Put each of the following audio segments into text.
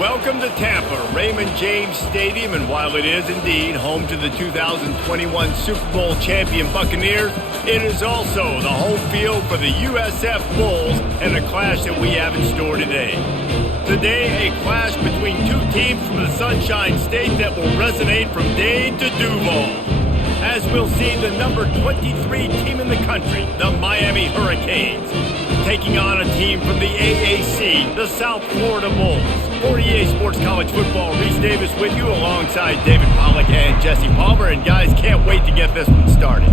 Welcome to Tampa, Raymond James Stadium, and while it is indeed home to the 2021 Super Bowl champion Buccaneers, it is also the home field for the USF Bulls and a clash that we have in store today. Today, a clash between two teams from the Sunshine State that will resonate from Dade to Duval. As we'll see the number 23 team in the country, the Miami Hurricanes, taking on a team from the AAC, the South Florida Bulls. 48 Sports College Football, Reese Davis with you alongside David Pollack and Jesse Palmer. And guys, can't wait to get this one started.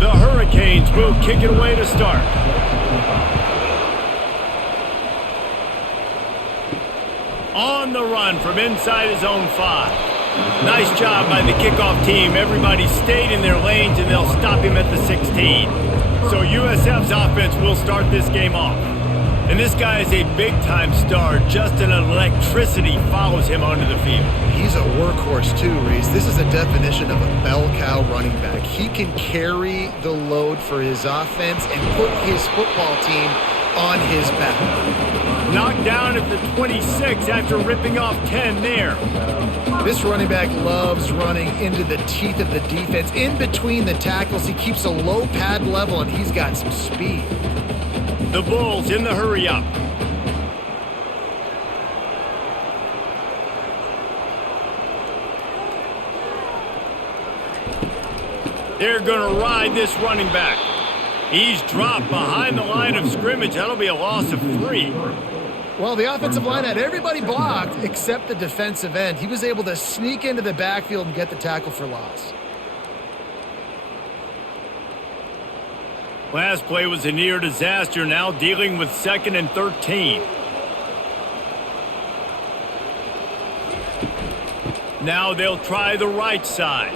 The Hurricanes will kick it away to start. On the run from inside his own 5. Nice job by the kickoff team. Everybody stayed in their lanes and they'll stop him at the 16. So USF's offense will start this game off. And this guy is a big-time star. Just an electricity follows him onto the field. He's a workhorse too, Reese. This is a definition of a bell cow running back. He can carry the load for his offense and put his football team on his back. Knocked down at the 26 after ripping off 10 there. This running back loves running into the teeth of the defense. In between the tackles, he keeps a low pad level, and he's got some speed. The Bulls in the hurry-up. They're going to ride this running back. He's dropped behind the line of scrimmage. That'll be a loss of 3. Well, the offensive line had everybody blocked except the defensive end. He was able to sneak into the backfield and get the tackle for loss. Last play was a near disaster, now dealing with 2nd and 13. Now they'll try the right side.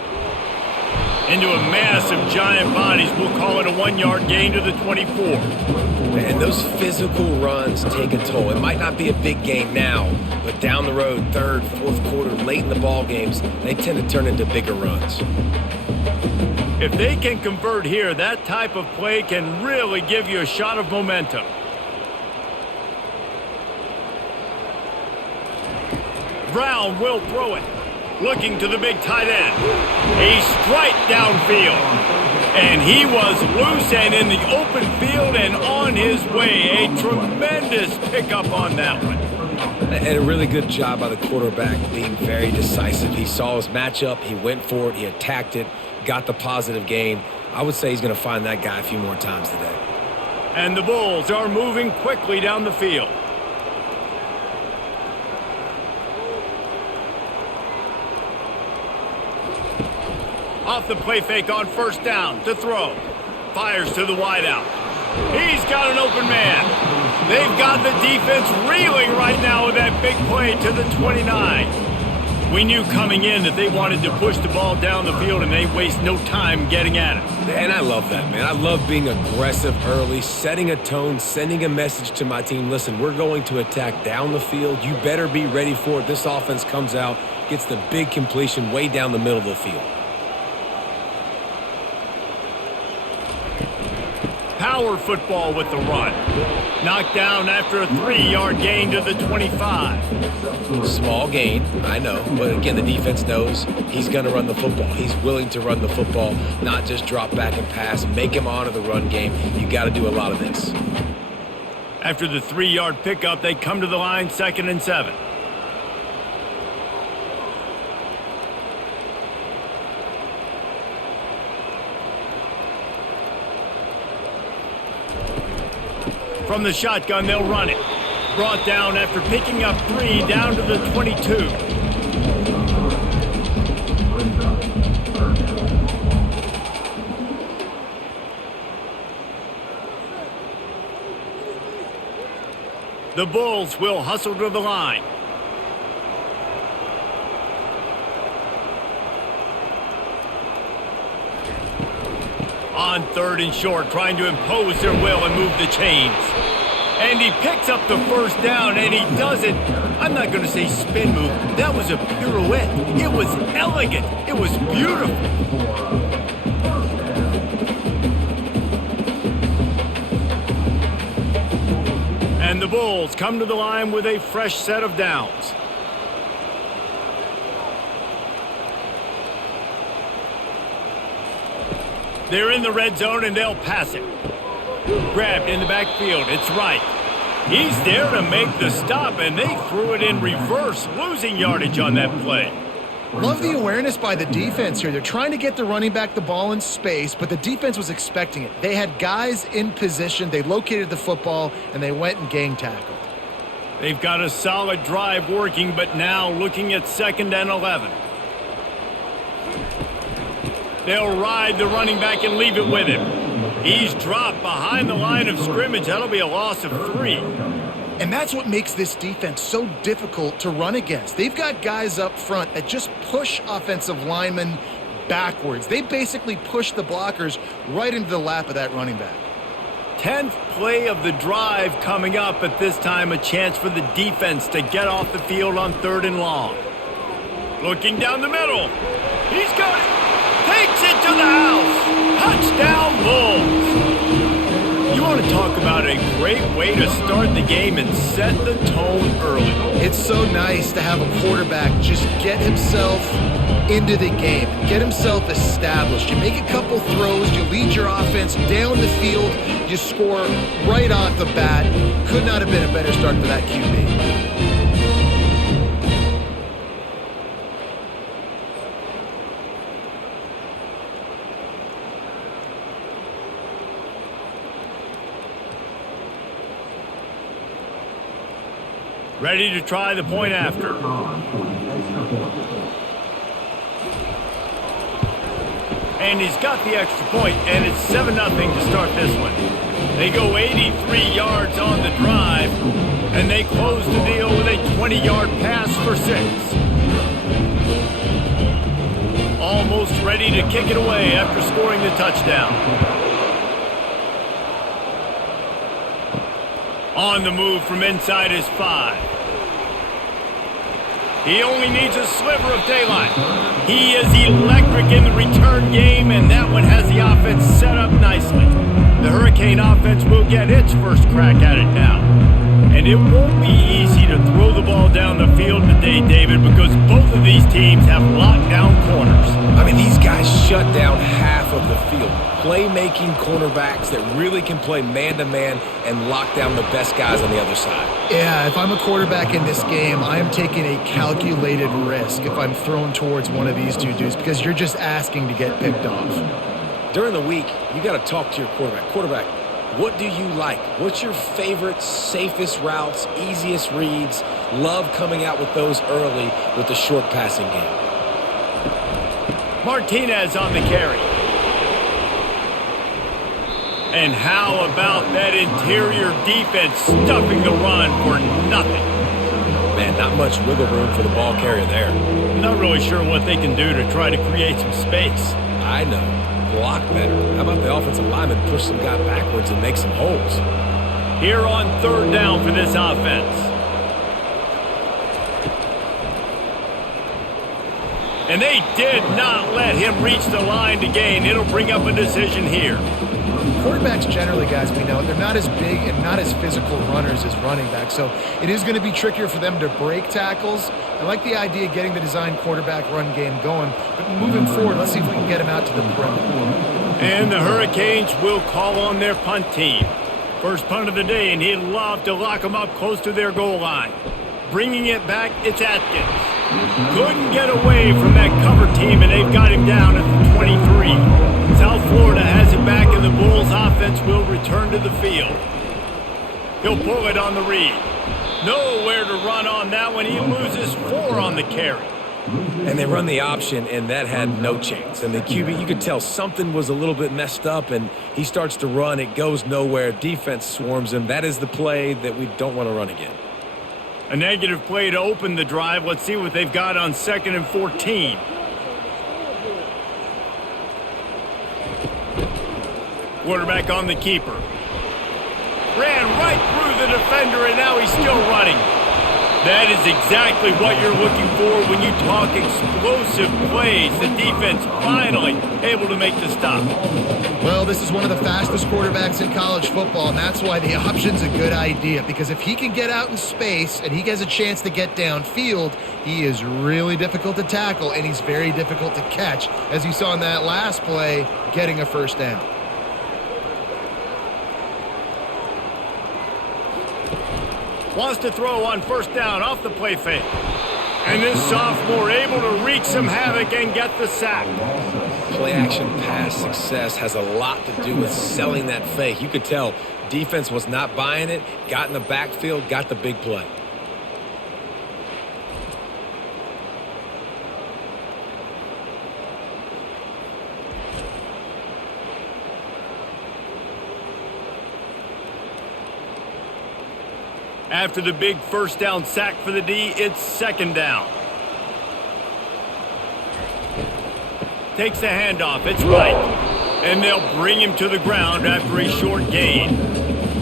Into a mass of giant bodies. We'll call it a 1-yard gain to the 24. And those physical runs take a toll. It might not be a big game now, but down the road, 3rd, 4th quarter, late in the ball games, they tend to turn into bigger runs. If they can convert here, that type of play can really give you a shot of momentum. Brown will throw it. Looking to the big tight end. A strike downfield. And he was loose and in the open field and on his way. A tremendous pickup on that one. And a really good job by the quarterback being very decisive. He saw his matchup. He went for it. He attacked it. Got the positive gain. I would say he's going to find that guy a few more times today. And the Bulls are moving quickly down the field. Off the play fake on 1st down to throw. Fires to the wideout. He's got an open man. They've got the defense reeling right now with that big play to the 29. We knew coming in that they wanted to push the ball down the field and they waste no time getting at it. And I love that, man. I love being aggressive early, setting a tone, sending a message to my team. Listen, we're going to attack down the field. You better be ready for it. This offense comes out, gets the big completion way down the middle of the field. Power football with the run. Knocked down after a 3-yard gain to the 25. Small gain, I know. But again, the defense knows he's going to run the football. He's willing to run the football, not just drop back and pass. Make him honor the run game. You got to do a lot of this. After the 3-yard pickup, they come to the line 2nd and 7. From the shotgun, they'll run it. Brought down after picking up 3 down to the 22. The Bulls will hustle to the line. On 3rd and short, trying to impose their will and move the chains. And he picks up the 1st down, and he does it. I'm not going to say spin move. That was a pirouette. It was elegant. It was beautiful. And the Bulls come to the line with a fresh set of downs. They're in the red zone and they'll pass it. Grabbed in the backfield. It's right. He's there to make the stop, and they threw it in reverse, losing yardage on that play. Love the awareness by the defense here. They're trying to get the running back the ball in space, but the defense was expecting it. They had guys in position. They located the football, and they went and gang tackled. They've got a solid drive working, but now looking at 2nd and 11. They'll ride the running back and leave it with him. He's dropped behind the line of scrimmage. That'll be a loss of 3. And that's what makes this defense so difficult to run against. They've got guys up front that just push offensive linemen backwards. They basically push the blockers right into the lap of that running back. 10th play of the drive coming up. At this time, a chance for the defense to get off the field on 3rd and long. Looking down the middle. He's got it. Takes it to the house. Touchdown, Bulls. You want to talk about a great way to start the game and set the tone early. It's so nice to have a quarterback just get himself into the game, get himself established. You make a couple throws, you lead your offense down the field, you score right off the bat. Could not have been a better start for that QB. Ready to try the point after. And he's got the extra point, and it's 7-0 to start this one. They go 83 yards on the drive, and they close the deal with a 20-yard pass for 6. Almost ready to kick it away after scoring the touchdown. On the move from inside his 5. He only needs a sliver of daylight. He is electric in the return game, and that one has the offense set up nicely. The Hurricane offense will get its first crack at it now. And it won't be easy to throw the ball down the field today, David, because both of these teams have locked down corners. I mean, these guys shut down half of the field. Playmaking cornerbacks that really can play man-to-man and lock down the best guys on the other side. Yeah, if I'm a quarterback in this game, I am taking a calculated risk if I'm thrown towards one of these two dudes because you're just asking to get picked off. During the week, you got to talk to your quarterback. Quarterback, what do you like? What's your favorite, safest routes, easiest reads? Love coming out with those early with the short passing game. Martinez on the carry. And how about that interior defense stuffing the run for nothing? Man, not much wiggle room for the ball carrier there. Not really sure what they can do to try to create some space. I know. Block better. How about the offensive lineman push some guy backwards and make some holes? Here on 3rd down for this offense. And they did not let him reach the line to gain. It'll bring up a decision here. Quarterbacks generally, guys, we know, they're not as big and not as physical runners as running backs, so it is going to be trickier for them to break tackles. I like the idea of getting the design quarterback run game going, but moving forward, let's see if we can get him out to the perimeter. And the Hurricanes will call on their punt team. First punt of the day, and he'd love to lock them up close to their goal line. Bringing it back, it's Atkins. Couldn't get away from that cover team, and they've got him down at the 23. South Florida has it back, and the Bulls offense will return to the field. He'll pull it on the read. Nowhere to run on that one. He loses 4 on the carry. And they run the option, and that had no chance. And the QB, you could tell something was a little bit messed up, and he starts to run. It goes nowhere. Defense swarms him. That is the play that we don't want to run again. A negative play to open the drive. Let's see what they've got on 2nd and 14. Quarterback on the keeper. Ran right through the defender, and now he's still running. That is exactly what you're looking for when you talk explosive plays. The defense finally able to make the stop. Well, this is one of the fastest quarterbacks in college football, and that's why the option's a good idea, because if he can get out in space and he has a chance to get downfield, he is really difficult to tackle, and he's very difficult to catch, as you saw in that last play, getting a first down. Wants to throw on first down off the play fake. And this sophomore able to wreak some havoc and get the sack. Play action pass success has a lot to do with selling that fake. You could tell defense was not buying it, got in the backfield, got the big play. After the big first down sack for the D, it's second down. Takes the handoff, it's right. And they'll bring him to the ground after a short gain.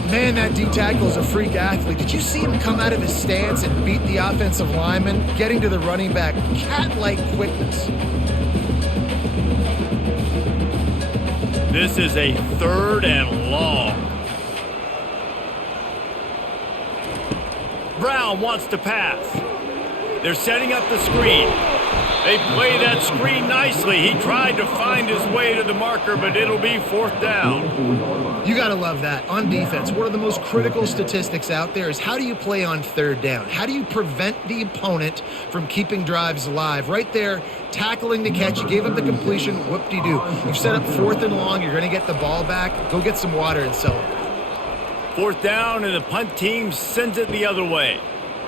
Man, that D tackle is a freak athlete. Did you see him come out of his stance and beat the offensive lineman, getting to the running back? Cat-like quickness. This is a third and long. Brown wants to pass. They're setting up the screen. They play that screen nicely. He tried to find his way to the marker, but it'll be fourth down. You got to love that. On defense, one of the most critical statistics out there is how do you play on third down? How do you prevent the opponent from keeping drives alive? Right there, tackling the catch. You gave up the completion. Whoop-de-doo. You've set up fourth and long. You're going to get the ball back. Go get some water and celebrate. Fourth down, and the punt team sends it the other way.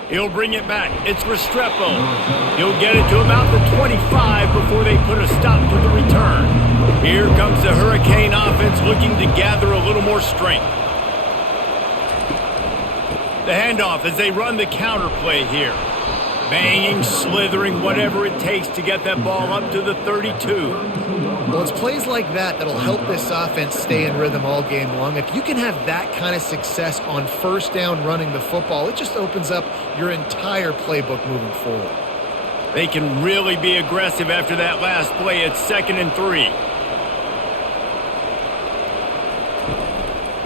He'll bring it back. It's Restrepo. He'll get it to about the 25 before they put a stop to the return. Here comes the Hurricane offense looking to gather a little more strength. The handoff as they run the counter play here. Banging, slithering, whatever it takes to get that ball up to the 32. Well, it's plays like that that'll help this offense stay in rhythm all game long. If you can have that kind of success on first down running the football, it just opens up your entire playbook moving forward. They can really be aggressive after that last play. It's 2nd and 3.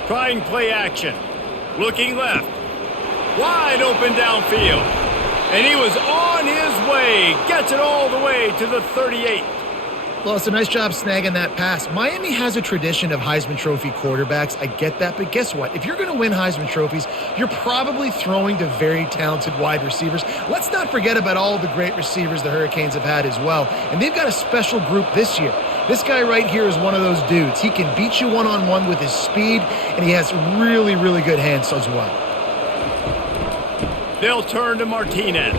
Trying play action. Looking left. Wide open downfield. And he was on his way. Gets it all the way to the 38. Well, it's a nice job snagging that pass. Miami has a tradition of Heisman Trophy quarterbacks. I get that, but guess what? If you're going to win Heisman Trophies, you're probably throwing to very talented wide receivers. Let's not forget about all the great receivers the Hurricanes have had as well. And they've got a special group this year. This guy right here is one of those dudes. He can beat you one-on-one with his speed, and he has really, really good hands as well. They'll turn to Martinez.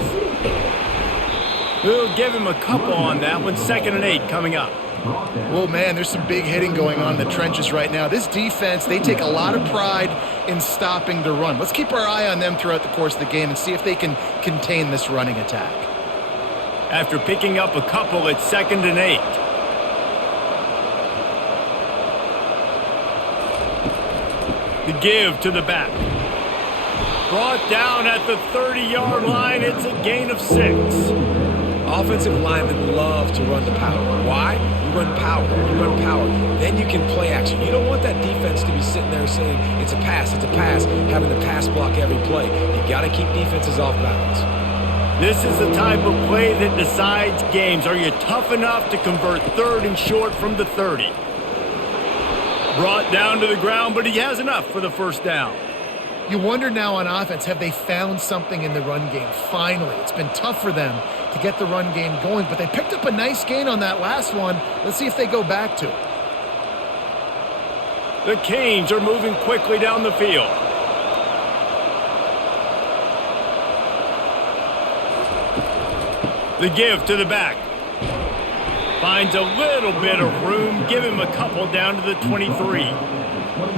We'll give him a couple on that one. 2nd and 8 coming up. Well, man, there's some big hitting going on in the trenches right now. This defense, they take a lot of pride in stopping the run. Let's keep our eye on them throughout the course of the game and see if they can contain this running attack. After picking up a couple, it's 2nd and 8. The give to the back. Brought down at the 30-yard line. It's a gain of 6. Offensive linemen love to run the power. Why? You run power. You run power. Then you can play action. You don't want that defense to be sitting there saying, it's a pass, having the pass block every play. You got to keep defenses off balance. This is the type of play that decides games. Are you tough enough to convert 3rd and short from the 30? Brought down to the ground, but he has enough for the first down. You wonder now on offense, have they found something in the run game? Finally, it's been tough for them to get the run game going, but they picked up a nice gain on that last one. Let's see if they go back to it. The Canes are moving quickly down the field. The give to the back. Finds a little bit of room. Give him a couple down to the 23.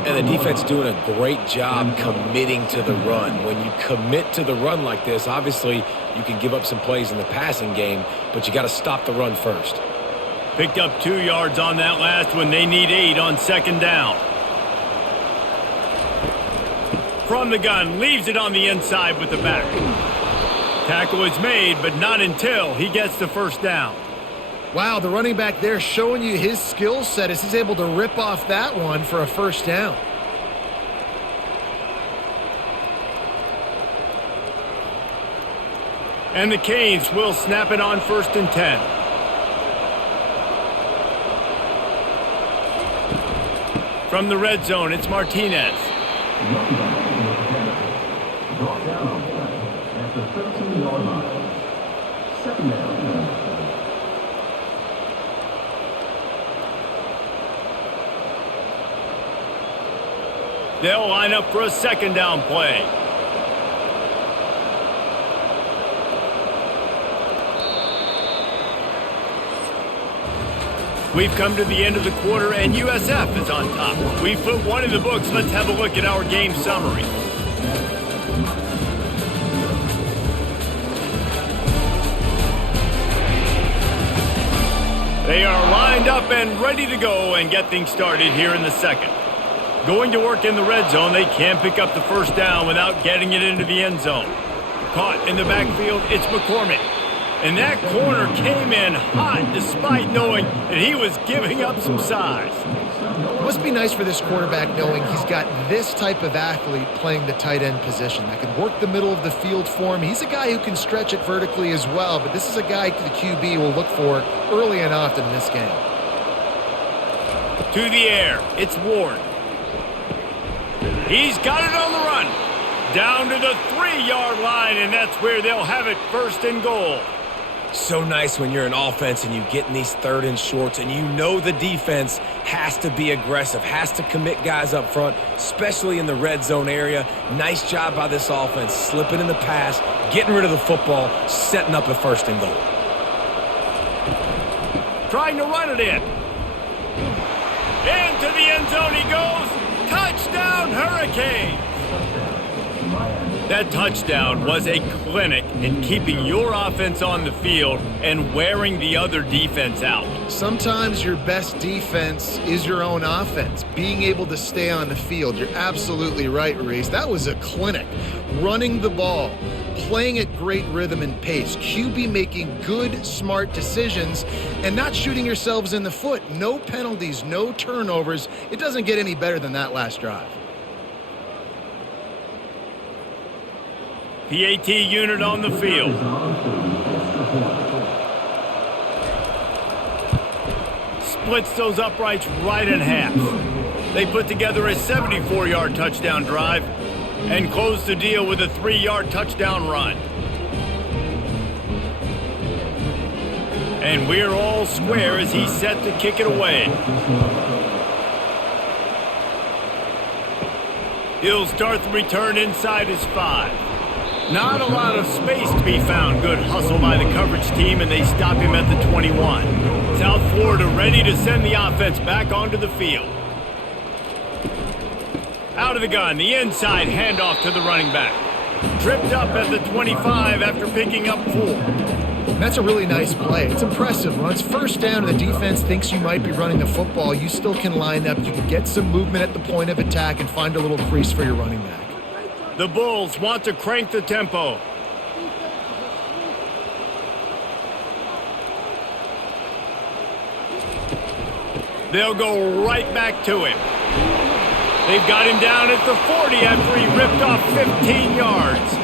And the defense doing a great job committing to the run. When you commit to the run like this, obviously you can give up some plays in the passing game, but you got to stop the run first. Picked up 2 yards on that last one. They need 8 on 2nd down. From the gun, leaves it on the inside with the back. Tackle is made, but not until he gets the first down. Wow, the running back there showing you his skill set as he's able to rip off that one for a first down. And the Canes will snap it on 1st and 10. From the red zone, it's Martinez. Brought down at the 13-yard line. 2nd down. They'll line up for a 2nd down play. We've come to the end of the quarter, and USF is on top. We've put one in the books. Let's have a look at our game summary. They are lined up and ready to go and get things started here in the second. Going to work in the red zone, they can't pick up the first down without getting it into the end zone. Caught in the backfield, it's McCormick. And that corner came in hot despite knowing that he was giving up some size. It must be nice for this quarterback knowing he's got this type of athlete playing the tight end position that can work the middle of the field for him. He's a guy who can stretch it vertically as well, but this is a guy the QB will look for early and often in this game. To the air, it's Ward. He's got it on the run. Down to the 3-yard line, and that's where they'll have it, 1st and goal. So nice when you're an offense and you get in these 3rd and shorts and you know the defense has to be aggressive, has to commit guys up front, especially in the red zone area. Nice job by this offense, slipping in the pass, getting rid of the football, setting up a 1st and goal. Trying to run it in. Into the end zone he goes. Touchdown, Hurricanes! That touchdown was a clinic in keeping your offense on the field and wearing the other defense out. Sometimes your best defense is your own offense, being able to stay on the field. You're absolutely right, Reese. That was a clinic. Running the ball, playing at great rhythm and pace, QB making good, smart decisions, and not shooting yourselves in the foot. No penalties, no turnovers. It doesn't get any better than that last drive. PAT unit on the field. Splits those uprights right in half. They put together a 74-yard touchdown drive and close the deal with a 3-yard touchdown run. And we're all square as he's set to kick it away. He'll start the return inside his 5. Not a lot of space to be found. Good hustle by the coverage team, and they stop him at the 21. South Florida ready to send the offense back onto the field. Out of the gun, the inside handoff to the running back. Tripped up at the 25 after picking up 4. That's a really nice play. It's impressive. When it's 1st down and the defense thinks you might be running the football, you still can line up. You can get some movement at the point of attack and find a little crease for your running back. The Bulls want to crank the tempo. They'll go right back to him. They've got him down at the 40 after he ripped off 15 yards.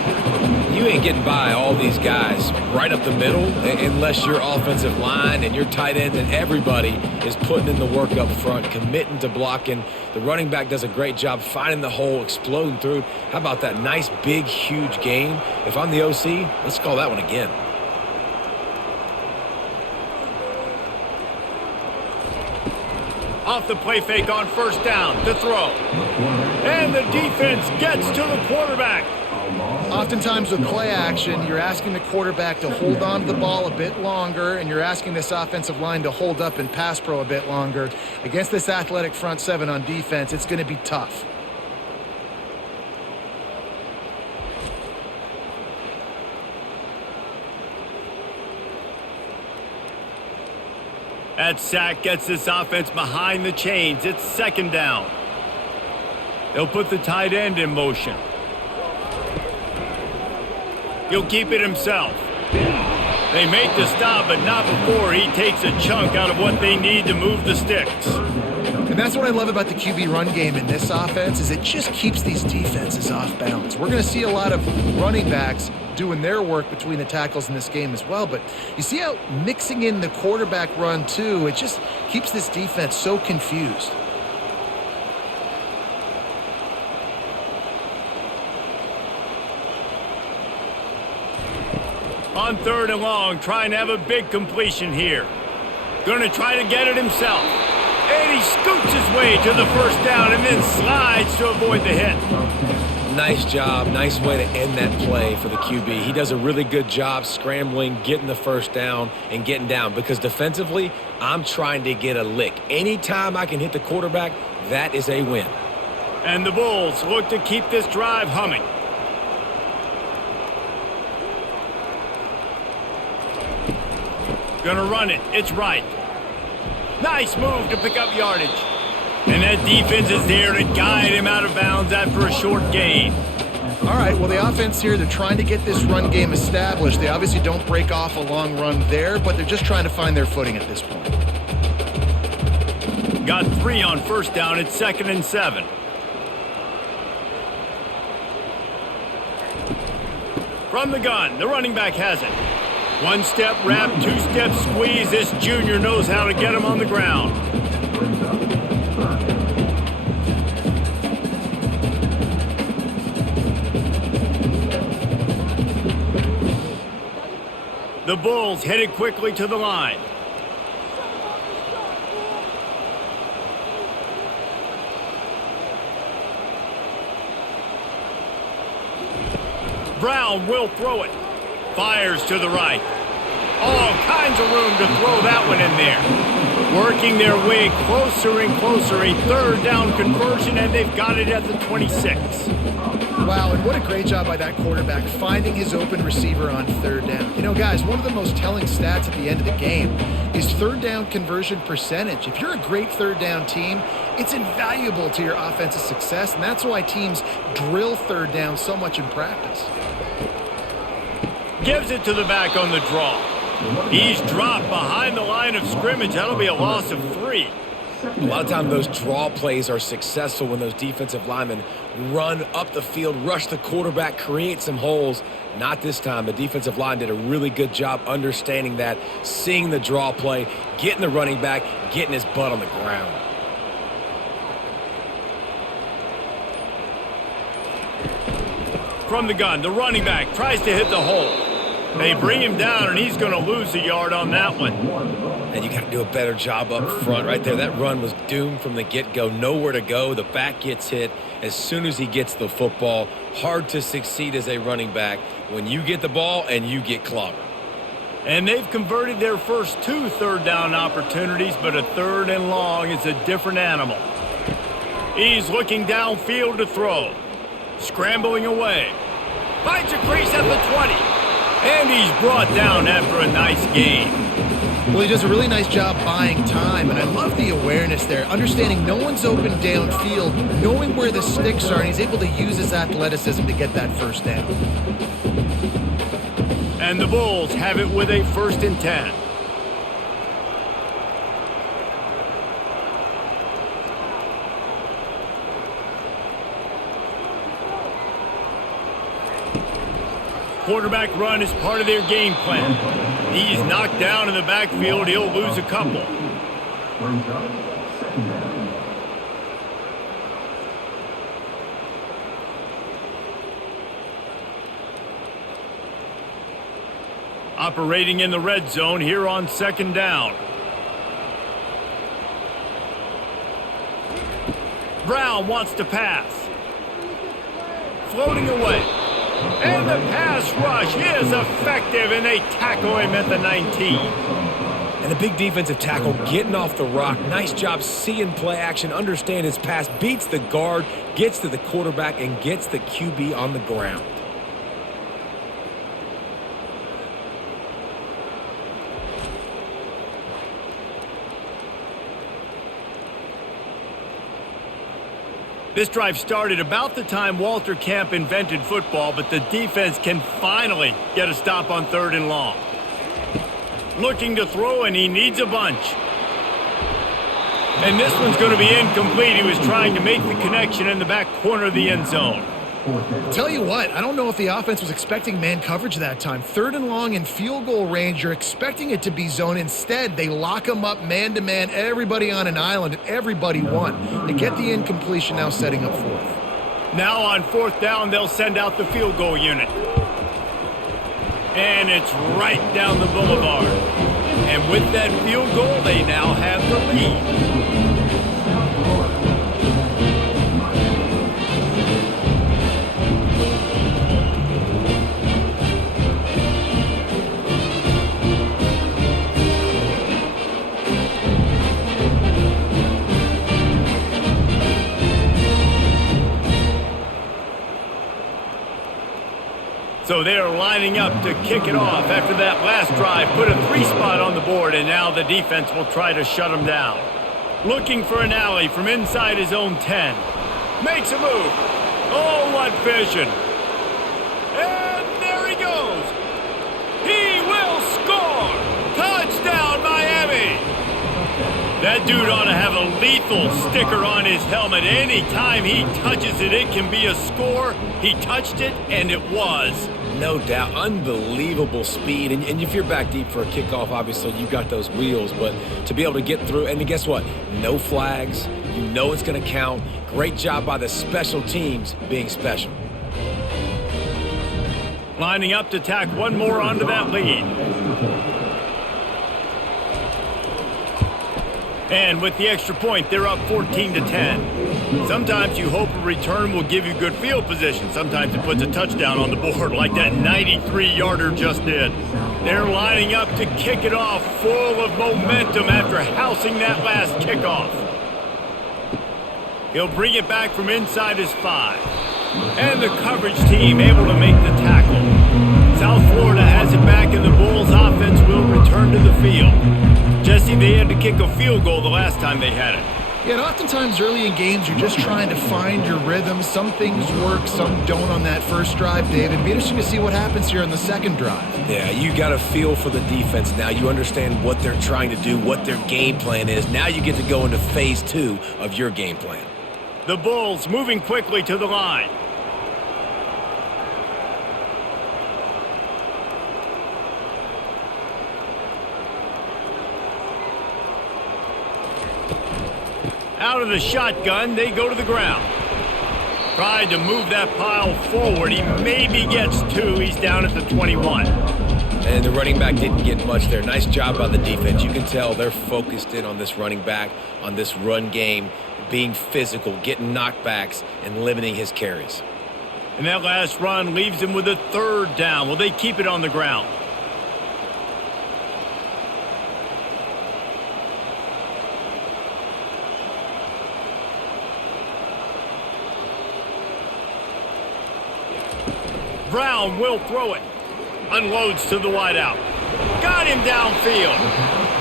You ain't getting by all these guys right up the middle unless your offensive line and your tight end and everybody is putting in the work up front, committing to blocking. The running back does a great job finding the hole, exploding through. How about that nice, big, huge gain? If I'm the OC, let's call that one again. Off the play fake on 1st down to throw. And the defense gets to the quarterback. Oftentimes with play action, you're asking the quarterback to hold on to the ball a bit longer, and you're asking this offensive line to hold up and pass pro a bit longer. Against this athletic front 7 on defense, it's going to be tough. That sack gets this offense behind the chains. It's 2nd down. They'll put the tight end in motion. He'll keep it himself. They make the stop, but not before he takes a chunk out of what they need to move the sticks. And that's what I love about the QB run game in this offense is it just keeps these defenses off balance. We're going to see a lot of running backs doing their work between the tackles in this game as well. But you see how mixing in the quarterback run too, it just keeps this defense so confused. On 3rd and long, trying to have a big completion here. Going to try to get it himself. And he scoots his way to the first down and then slides to avoid the hit. Nice job. Nice way to end that play for the QB. He does a really good job scrambling, getting the first down, and getting down. Because defensively, I'm trying to get a lick. Anytime I can hit the quarterback, that is a win. And the Bulls look to keep this drive humming. Gonna run it. It's right. Nice move to pick up yardage. And that defense is there to guide him out of bounds after a short gain. All right, well, the offense here, they're trying to get this run game established. They obviously don't break off a long run there, but they're just trying to find their footing at this point. Got 3 on first down. It's 2nd and 7. From the gun, the running back has it. 1-step wrap, 2-step squeeze. This junior knows how to get him on the ground. The Bulls headed quickly to the line. Brown will throw it. Fires to the right. All kinds of room to throw that one in there. Working their way closer and closer. A 3rd down conversion, and they've got it at the 26. Wow, and what a great job by that quarterback finding his open receiver on 3rd down. You know, guys, one of the most telling stats at the end of the game is 3rd down conversion percentage. If you're a great 3rd down team, it's invaluable to your offensive success, and that's why teams drill 3rd down so much in practice. Gives it to the back on the draw. He's dropped behind the line of scrimmage. That'll be a loss of 3. A lot of times those draw plays are successful when those defensive linemen run up the field, rush the quarterback, create some holes. Not this time. The defensive line did a really good job understanding that, seeing the draw play, getting the running back, getting his butt on the ground. From the gun, the running back tries to hit the hole. They bring him down, and he's going to lose a yard on that one. And you got to do a better job up front right there. That run was doomed from the get-go. Nowhere to go. The back gets hit as soon as he gets the football. Hard to succeed as a running back when you get the ball and you get clobbered. And they've converted their first 2 3rd down opportunities, but a 3rd and long is a different animal. He's looking downfield to throw. Scrambling away. Finds a crease at the 20. And he's brought down after a nice gain. Well, he does a really nice job buying time, and I love the awareness there, understanding no one's open downfield, knowing where the sticks are, and he's able to use his athleticism to get that first down. And the Bulls have it with a 1st and 10. Quarterback run is part of their game plan. He's knocked down in the backfield. He'll lose a couple. Operating in the red zone here on 2nd down. Brown wants to pass. Floating away. And the pass rush is effective, and they tackle him at the 19. And a big defensive tackle getting off the rock. Nice job seeing play action, understand his pass, beats the guard, gets to the quarterback, and gets the QB on the ground. This drive started about the time Walter Camp invented football, but the defense can finally get a stop on 3rd and long. Looking to throw, and he needs a bunch. And this one's going to be incomplete. He was trying to make the connection in the back corner of the end zone. Tell you what, I don't know if the offense was expecting man coverage that time. 3rd and long in field goal range, you're expecting it to be zone. Instead, they lock them up man-to-man, everybody on an island, and everybody won. They get the incompletion, now setting up 4th. Now on 4th down, they'll send out the field goal unit. And it's right down the boulevard. And with that field goal, they now have the lead. So they are lining up to kick it off after that last drive. Put a 3-spot on the board, and now the defense will try to shut them down. Looking for an alley from inside his own 10. Makes a move. Oh, what vision. And there he goes. He will score. Touchdown, Miami. That dude ought to have a lethal sticker on his helmet. Anytime he touches it, it can be a score. He touched it, and it was. No doubt. Unbelievable speed. And if you're back deep for a kickoff, obviously you've got those wheels. But to be able to get through, and guess what? No flags. You know it's going to count. Great job by the special teams being special. Lining up to tack one more onto that lead. And with the extra point, they're up 14-10. Sometimes you hope a return will give you good field position. Sometimes it puts a touchdown on the board like that 93-yarder just did. They're lining up to kick it off, full of momentum after housing that last kickoff. He'll bring it back from inside his 5. And the coverage team able to make the tackle. South Florida has it back, and the Bulls offense will return to the field. Jesse, they had to kick a field goal the last time they had it. Yeah, and oftentimes early in games, you're just trying to find your rhythm. Some things work, some don't on that first drive, David. Be interesting to see what happens here on the second drive. Yeah, you got a feel for the defense now. You understand what they're trying to do, what their game plan is. Now you get to go into phase 2 of your game plan. The Bulls moving quickly to the line. Out of the shotgun, they go to the ground. Tried to move that pile forward. He maybe gets 2. He's down at the 21. And the running back didn't get much there. Nice job by the defense. You can tell they're focused in on this running back, on this run game, being physical, getting knockbacks, and limiting his carries. And that last run leaves him with a 3rd down. Will they keep it on the ground? Brown will throw it. Unloads to the wideout. Got him downfield.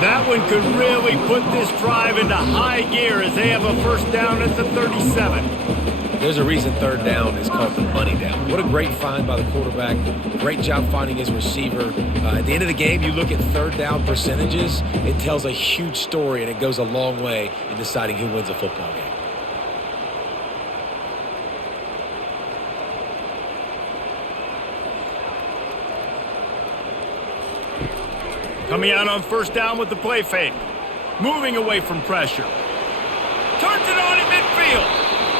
That one could really put this drive into high gear as they have a 1st down at the 37. There's a reason 3rd down is called the money down. What a great find by the quarterback. Great job finding his receiver. At the end of the game, you look at 3rd down percentages. It tells a huge story, and it goes a long way in deciding who wins a football game. Coming out on 1st down with the play fake. Moving away from pressure. Turns it on in midfield.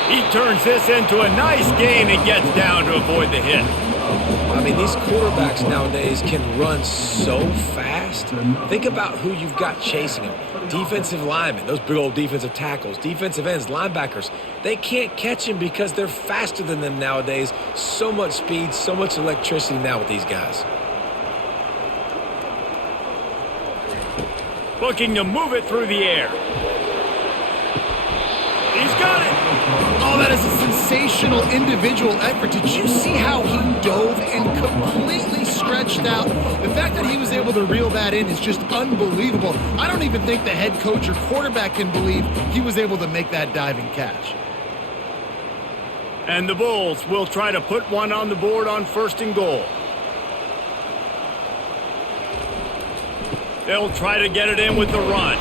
He turns this into a nice gain and gets down to avoid the hit. I mean, these quarterbacks nowadays can run so fast. Think about who you've got chasing them. Defensive linemen, those big old defensive tackles, defensive ends, linebackers. They can't catch him because they're faster than them nowadays. So much speed, so much electricity now with these guys. Looking to move it through the air. He's got it. Oh, that is a sensational individual effort. Did you see how he dove and completely stretched out? The fact that he was able to reel that in is just unbelievable. I don't even think the head coach or quarterback can believe he was able to make that diving catch. And the Bulls will try to put one on the board on 1st and goal. They'll try to get it in with the run.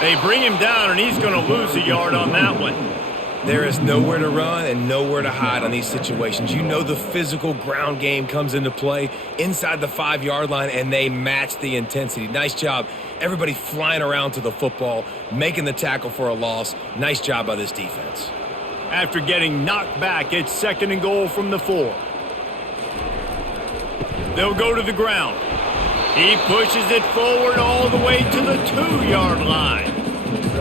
They bring him down, and he's going to lose a yard on that one. There is nowhere to run and nowhere to hide on these situations. You know the physical ground game comes into play inside the 5-yard line, and they match the intensity. Nice job. Everybody flying around to the football, making the tackle for a loss. Nice job by this defense. After getting knocked back, it's 2nd and goal from the 4. They'll go to the ground. He pushes it forward all the way to the 2-yard line.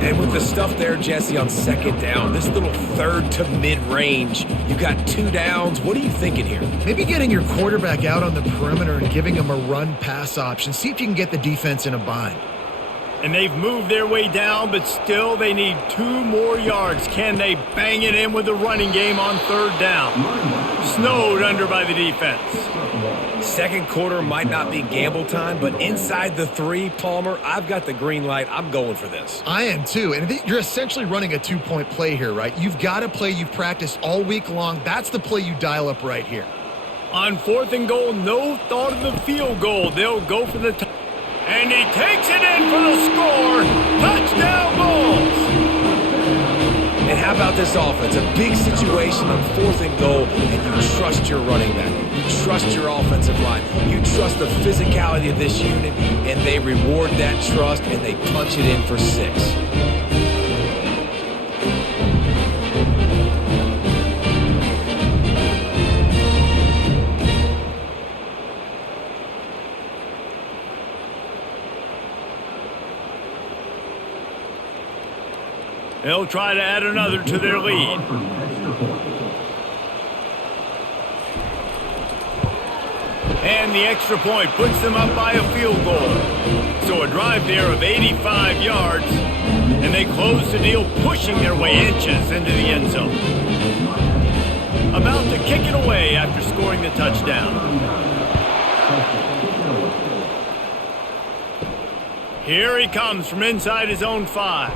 And with the stuff there, Jesse, on 2nd down, this little 3rd to mid-range, you got 2 downs. What are you thinking here? Maybe getting your quarterback out on the perimeter and giving him a run-pass option. See if you can get the defense in a bind. And they've moved their way down, but still they need 2 more yards. Can they bang it in with the running game on 3rd down? Snowed under by the defense. 2nd quarter might not be gamble time, but inside the 3, Palmer, I've got the green light. I'm going for this. I am too. And you're essentially running a 2-point play here, right? You've got a play you've practiced all week long. That's the play you dial up right here. On 4th and goal, no thought of the field goal. They'll go for the and he takes it in for the score. Touchdown, Bulls. And how about this offense? A big situation on 4th and goal, and you trust your running back. You trust your offensive line. You trust the physicality of this unit, and they reward that trust, and they punch it in for 6. They'll try to add another to their lead. And the extra point puts them up by a field goal. So a drive there of 85 yards, and they close the deal, pushing their way inches into the end zone. About to kick it away after scoring the touchdown. Here he comes from inside his own 5.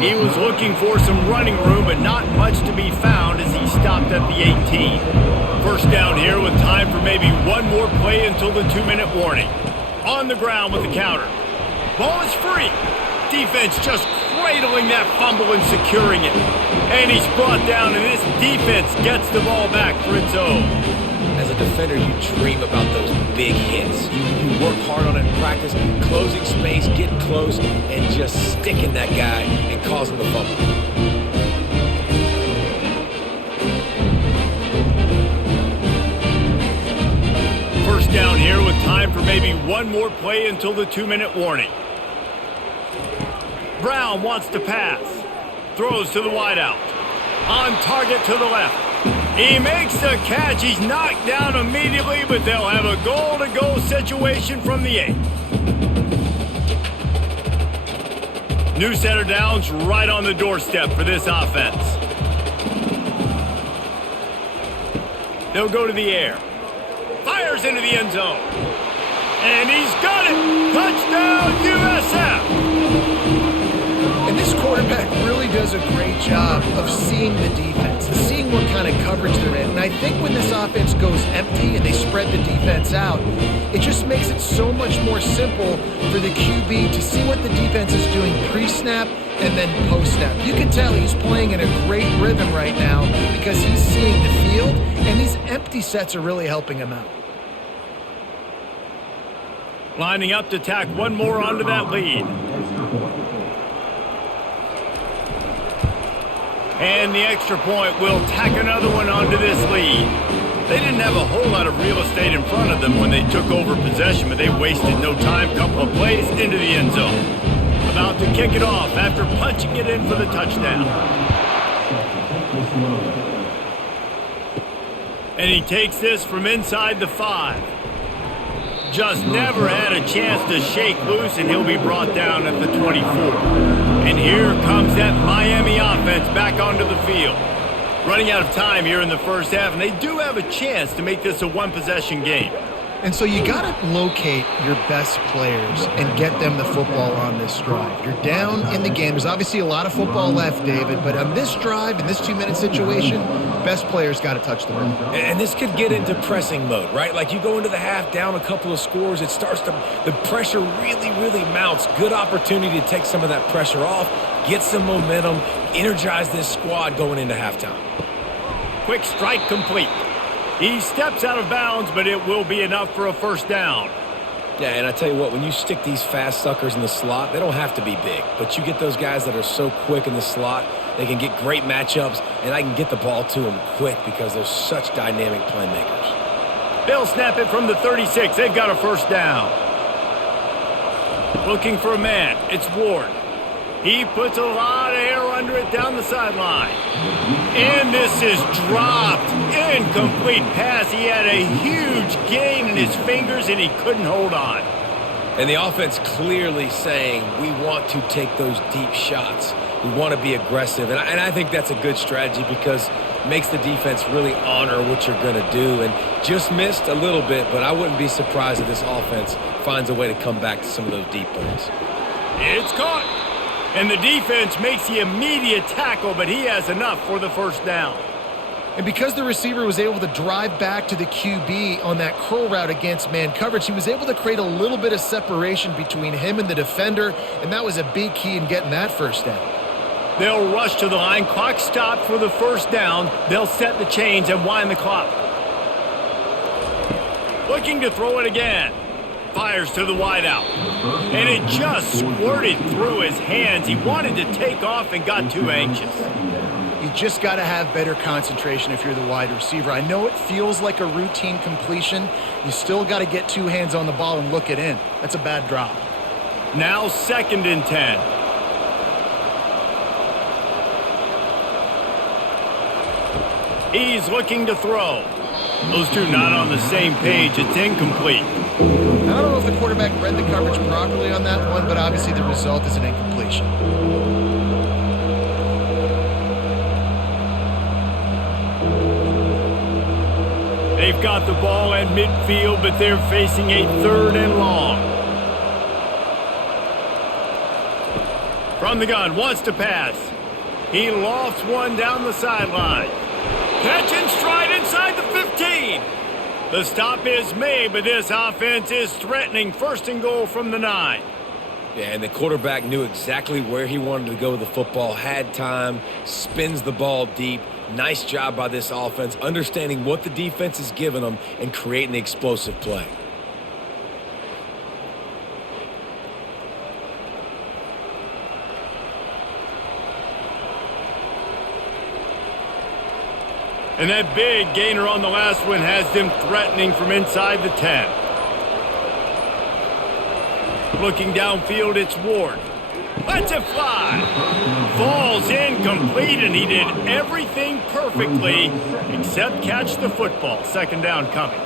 He was looking for some running room, but not much to be found as he stopped at the 18. 1st down here with time for maybe one more play until the 2-minute warning. On the ground with the counter. Ball is free. Defense just cradling that fumble and securing it. And he's brought down, and this defense gets the ball back for its own. As a defender, you dream about those big hits. You work hard on it in practice, closing space, getting close, and just sticking that guy and causing the fumble. First down here with time for maybe one more play until the 2-minute warning. Brown wants to pass. Throws to the wideout. On target to the left. He makes the catch. He's knocked down immediately, but they'll have a goal-to-go situation from the 8. New set of downs right on the doorstep for this offense. They'll go to the air. Fires into the end zone. And he's got it. Touchdown, USF. And this quarterback really does a great job of seeing the defense and seeing what kind of coverage they're in. And I think when this offense goes empty and they spread the defense out, it just makes it so much more simple for the QB to see what the defense is doing pre-snap and then post-snap. You can tell he's playing in a great rhythm right now because he's seeing the field, and these empty sets are really helping him out. Lining up to tack one more onto that lead. And the extra point will tack another one onto this lead. They didn't have a whole lot of real estate in front of them when they took over possession, but they wasted no time. Couple of plays into the end zone. About to kick it off after punching it in for the touchdown. And he takes this from inside the 5. Just never had a chance to shake loose, and he'll be brought down at the 24. And here comes that Miami offense back onto the field. Running out of time here in the first half, and they do have a chance to make this a one-possession game. And so you got to locate your best players and get them the football on this drive. You're down in the game. There's obviously a lot of football left, David, but on this drive, in this 2-minute situation, best players got to touch the ball. And this could get into pressing mode, right? Like you go into the half down a couple of scores, it starts to, the pressure really, really mounts. Good opportunity to take some of that pressure off, get some momentum, energize this squad going into halftime. Quick strike complete. He steps out of bounds, but it will be enough for a first down. Yeah, and I tell you what, when you stick these fast suckers in the slot, they don't have to be big. But you get those guys that are so quick in the slot, they can get great matchups, and I can get the ball to them quick because they're such dynamic playmakers. They'll snap it from the 36. They've got a first down. Looking for a man. It's Ward. He puts a lot of air under it down the sideline. And this is dropped. Incomplete pass. He had a huge gain in his fingers, and he couldn't hold on. And the offense clearly saying, we want to take those deep shots. We want to be aggressive. And I think that's a good strategy because it makes the defense really honor what you're going to do. And just missed a little bit, but I wouldn't be surprised if this offense finds a way to come back to some of those deep balls. It's caught. And the defense makes the immediate tackle, but he has enough for the first down. And because the receiver was able to drive back to the QB on that curl route against man coverage, he was able to create a little bit of separation between him and the defender, and that was a big key in getting that first down. They'll rush to the line. Clock stopped for the first down. They'll set the chains and wind the clock. Looking to throw it again. Fires to the wideout. And it just squirted through his hands. He wanted to take off and got too anxious. You just got to have better concentration if you're the wide receiver. I know it feels like a routine completion. You still got to get two hands on the ball and look it in. That's a bad drop. Now 2nd and 10. He's looking to throw. Those two not on the same page. It's incomplete. I don't know if the quarterback read the coverage properly on that one, but obviously the result is an incompletion. They've got the ball at midfield, but they're facing a 3rd and long. From the gun, wants to pass. He lofts one down the sideline. Catch and stride inside the 15. The stop is made, but this offense is threatening. 1st and goal from the 9. Yeah, and the quarterback knew exactly where he wanted to go with the football, had time, spins the ball deep. Nice job by this offense, understanding what the defense is giving them and creating the explosive play. And that big gainer on the last one has them threatening from inside the 10. Looking downfield, it's Ward. Lets it fly. Falls incomplete, and he did everything perfectly except catch the football. 2nd down coming.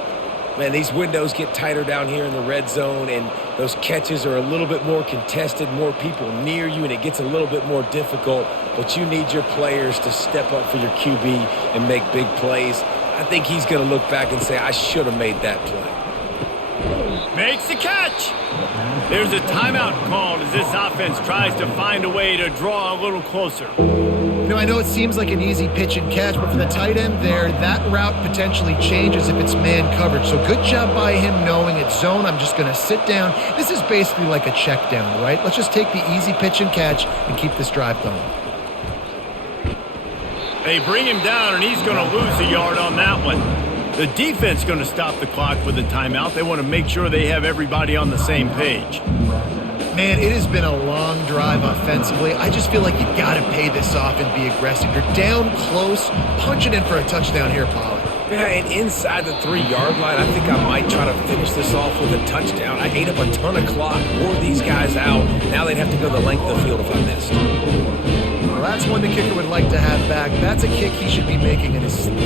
Man, these windows get tighter down here in the red zone, and those catches are a little bit more contested, more people near you, and it gets a little bit more difficult. But you need your players to step up for your QB and make big plays. I think he's going to look back and say, I should have made that play. Makes the catch. There's a timeout called as this offense tries to find a way to draw a little closer. You know, I know it seems like an easy pitch and catch, but for the tight end there, that route potentially changes if it's man coverage. So good job by him knowing it's zone. I'm just going to sit down. This is basically like a check down, right? Let's just take the easy pitch and catch and keep this drive going. They bring him down, and he's going to lose a yard on that one. The defense going to stop the clock with a timeout. They want to make sure they have everybody on the same page. Man, it has been a long drive offensively. I just feel like you got to pay this off and be aggressive. You're down close, punching in for a touchdown here, Pollard. Yeah, and inside the 3-yard line, I think I might try to finish this off with a touchdown. I ate up a ton of clock, wore these guys out. Now they'd have to go the length of the field if I missed. Well, that's one the kicker would like to have back. That's a kick he should be making in his sleep.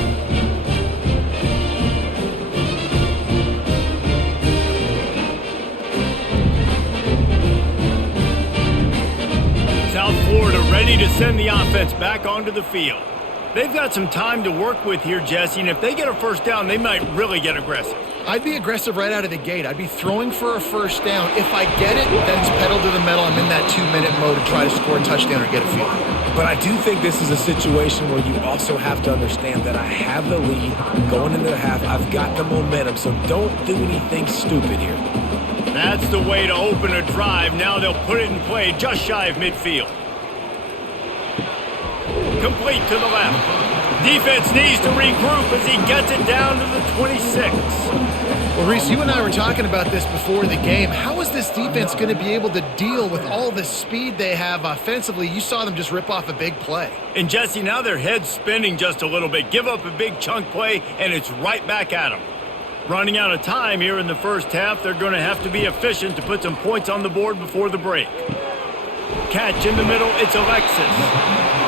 South Florida ready to send the offense back onto the field. They've got some time to work with here, Jesse, and if they get a first down, they might really get aggressive. I'd be aggressive right out of the gate. I'd be throwing for a first down. If I get it, then it's pedal to the metal. I'm in that 2-minute mode to try to score a touchdown or get a field goal. But I do think this is a situation where you also have to understand that I have the lead going into the half. I've got the momentum, so don't do anything stupid here. That's the way to open a drive. Now they'll put it in play just shy of midfield. Complete to the left. Defense needs to regroup as he gets it down to the 26. Well, Reese, you and I were talking about this before the game. How is this defense going to be able to deal with all the speed they have offensively? You saw them just rip off a big play. And, Jesse, now their head's spinning just a little bit. Give up a big chunk play, and it's right back at them. Running out of time here in the first half, they're going to have to be efficient to put some points on the board before the break. Catch in the middle, it's Alexis.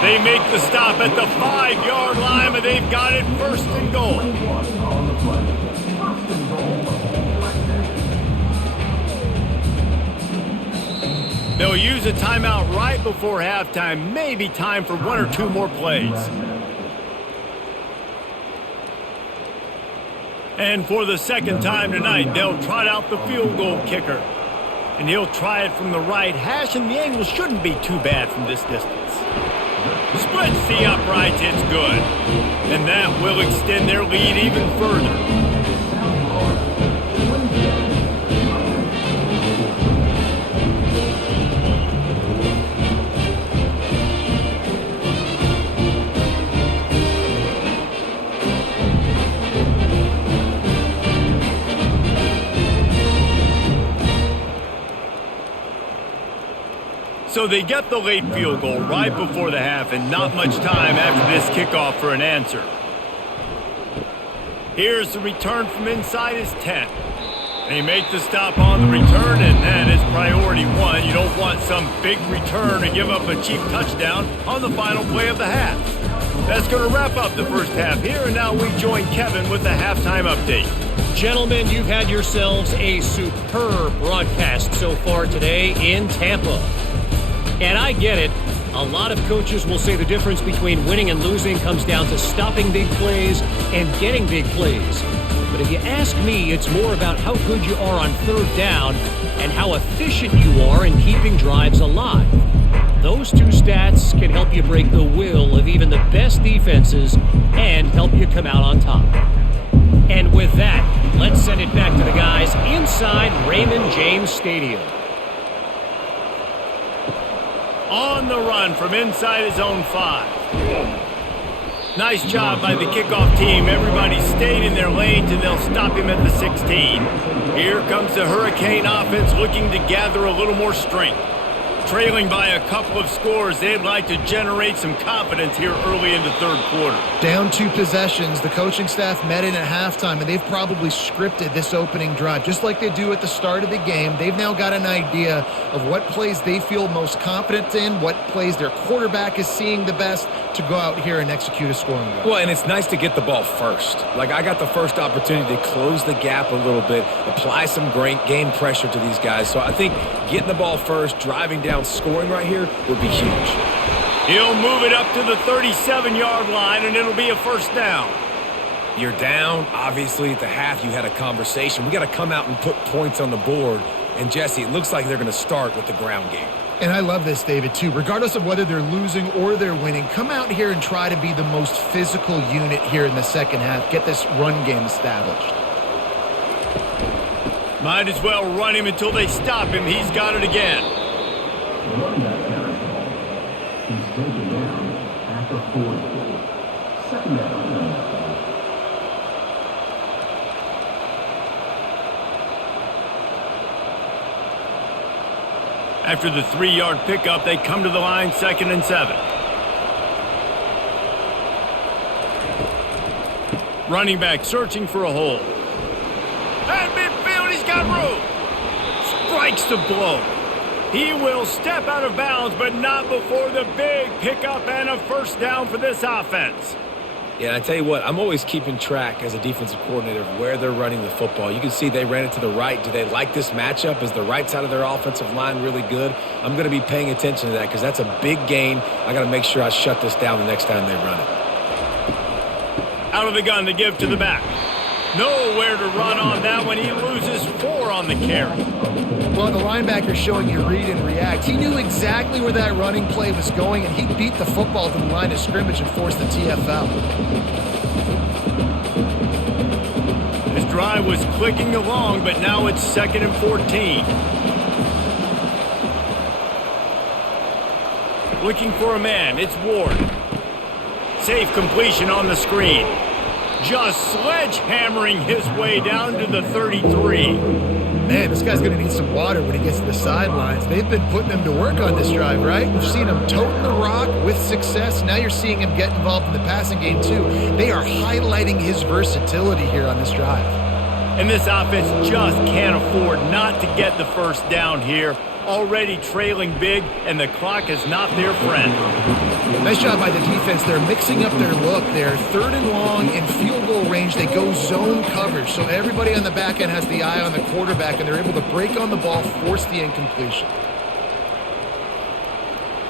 They make the stop at the 5-yard line, but they've got it first and goal. They'll use a timeout right before halftime. Maybe time for 1 or 2 more plays. And for the second time tonight, they'll trot out the field goal kicker. And he'll try it from the right hash, and the angle shouldn't be too bad from this distance. Splits the uprights, it's good. And that will extend their lead even further. So they get the late field goal right before the half, and not much time after this kickoff for an answer. Here's the return from inside his 10. They make the stop on the return, and that is priority 1. You don't want some big return to give up a cheap touchdown on the final play of the half. That's going to wrap up the first half here, and now we join Kevin with the halftime update. Gentlemen, you've had yourselves a superb broadcast so far today in Tampa. And I get it. A lot of coaches will say the difference between winning and losing comes down to stopping big plays and getting big plays. But if you ask me, it's more about how good you are on third down and how efficient you are in keeping drives alive. Those two stats can help you break the will of even the best defenses and help you come out on top. And with that, let's send it back to the guys inside Raymond James Stadium. On the run from inside his own 5. Nice job by the kickoff team. Everybody stayed in their lanes, and they'll stop him at the 16. Here comes the Hurricane offense looking to gather a little more strength. Trailing by a couple of scores, they'd like to generate some confidence here early in the third quarter. Down 2 possessions, the coaching staff met in at halftime, and they've probably scripted this opening drive. Just like they do at the start of the game, they've now got an idea of what plays they feel most confident in, what plays their quarterback is seeing the best to go out here and execute a scoring drive. Well, and it's nice to get the ball first. Like, I got the first opportunity to close the gap a little bit, apply some great game pressure to these guys. So I think getting the ball first, driving down, scoring right here would be huge. He'll move it up to the 37-yard line, and it'll be a first down. You're down. Obviously, at the half, you had a conversation. We got to come out and put points on the board. And, Jesse, it looks like they're going to start with the ground game. And I love this, David, too. Regardless of whether they're losing or they're winning, come out here and try to be the most physical unit here in the second half. Get this run game established. Might as well run him until they stop him. He's got it again. Running back carry. He's taken down at the 40. Second down. After the 3-yard pickup, they come to the line, 2nd and 7. Running back searching for a hole. At midfield, he's got room. Strikes the blow. He will step out of bounds, but not before the big pickup and a first down for this offense. Yeah, and I tell you what, I'm always keeping track as a defensive coordinator of where they're running the football. You can see they ran it to the right. Do they like this matchup? Is the right side of their offensive line really good? I'm going to be paying attention to that because that's a big gain. I got to make sure I shut this down the next time they run it. Out of the gun to give to the back. Nowhere to run on that one. He loses 4 on the carry. Well, the linebacker's showing you read and react. He knew exactly where that running play was going, and he beat the football to the line of scrimmage and forced the TFL. His drive was clicking along, but now it's 2nd and 14. Looking for a man. It's Ward. Safe completion on the screen. Just sledgehammering his way down to the 33. Man, this guy's going to need some water when he gets to the sidelines. They've been putting him to work on this drive, right? We've seen him toting the rock with success. Now you're seeing him get involved in the passing game, too. They are highlighting his versatility here on this drive. And this offense just can't afford not to get the first down here. Already trailing big, and the clock is not their friend. Nice job by the defense. They're mixing up their look. They're 3rd and long in field goal range. They go zone coverage, so everybody on the back end has the eye on the quarterback, and they're able to break on the ball, force the incompletion.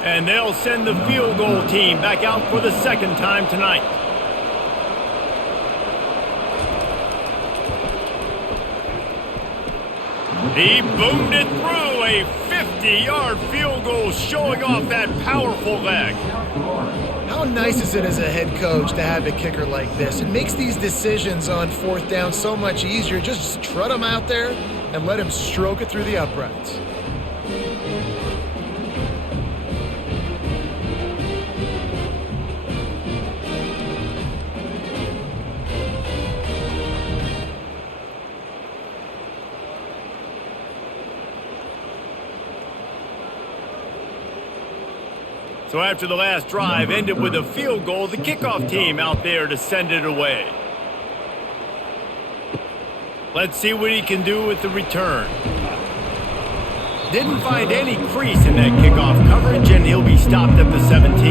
And they'll send the field goal team back out for the 2nd time tonight. He boomed it through a 50-yard field goal, showing off that powerful leg. How nice is it as a head coach to have a kicker like this? It makes these decisions on 4th down so much easier. Just trot him out there and let him stroke it through the uprights. So after the last drive ended with a field goal, the kickoff team out there to send it away. Let's see what he can do with the return. Didn't find any crease in that kickoff coverage, and he'll be stopped at the 17.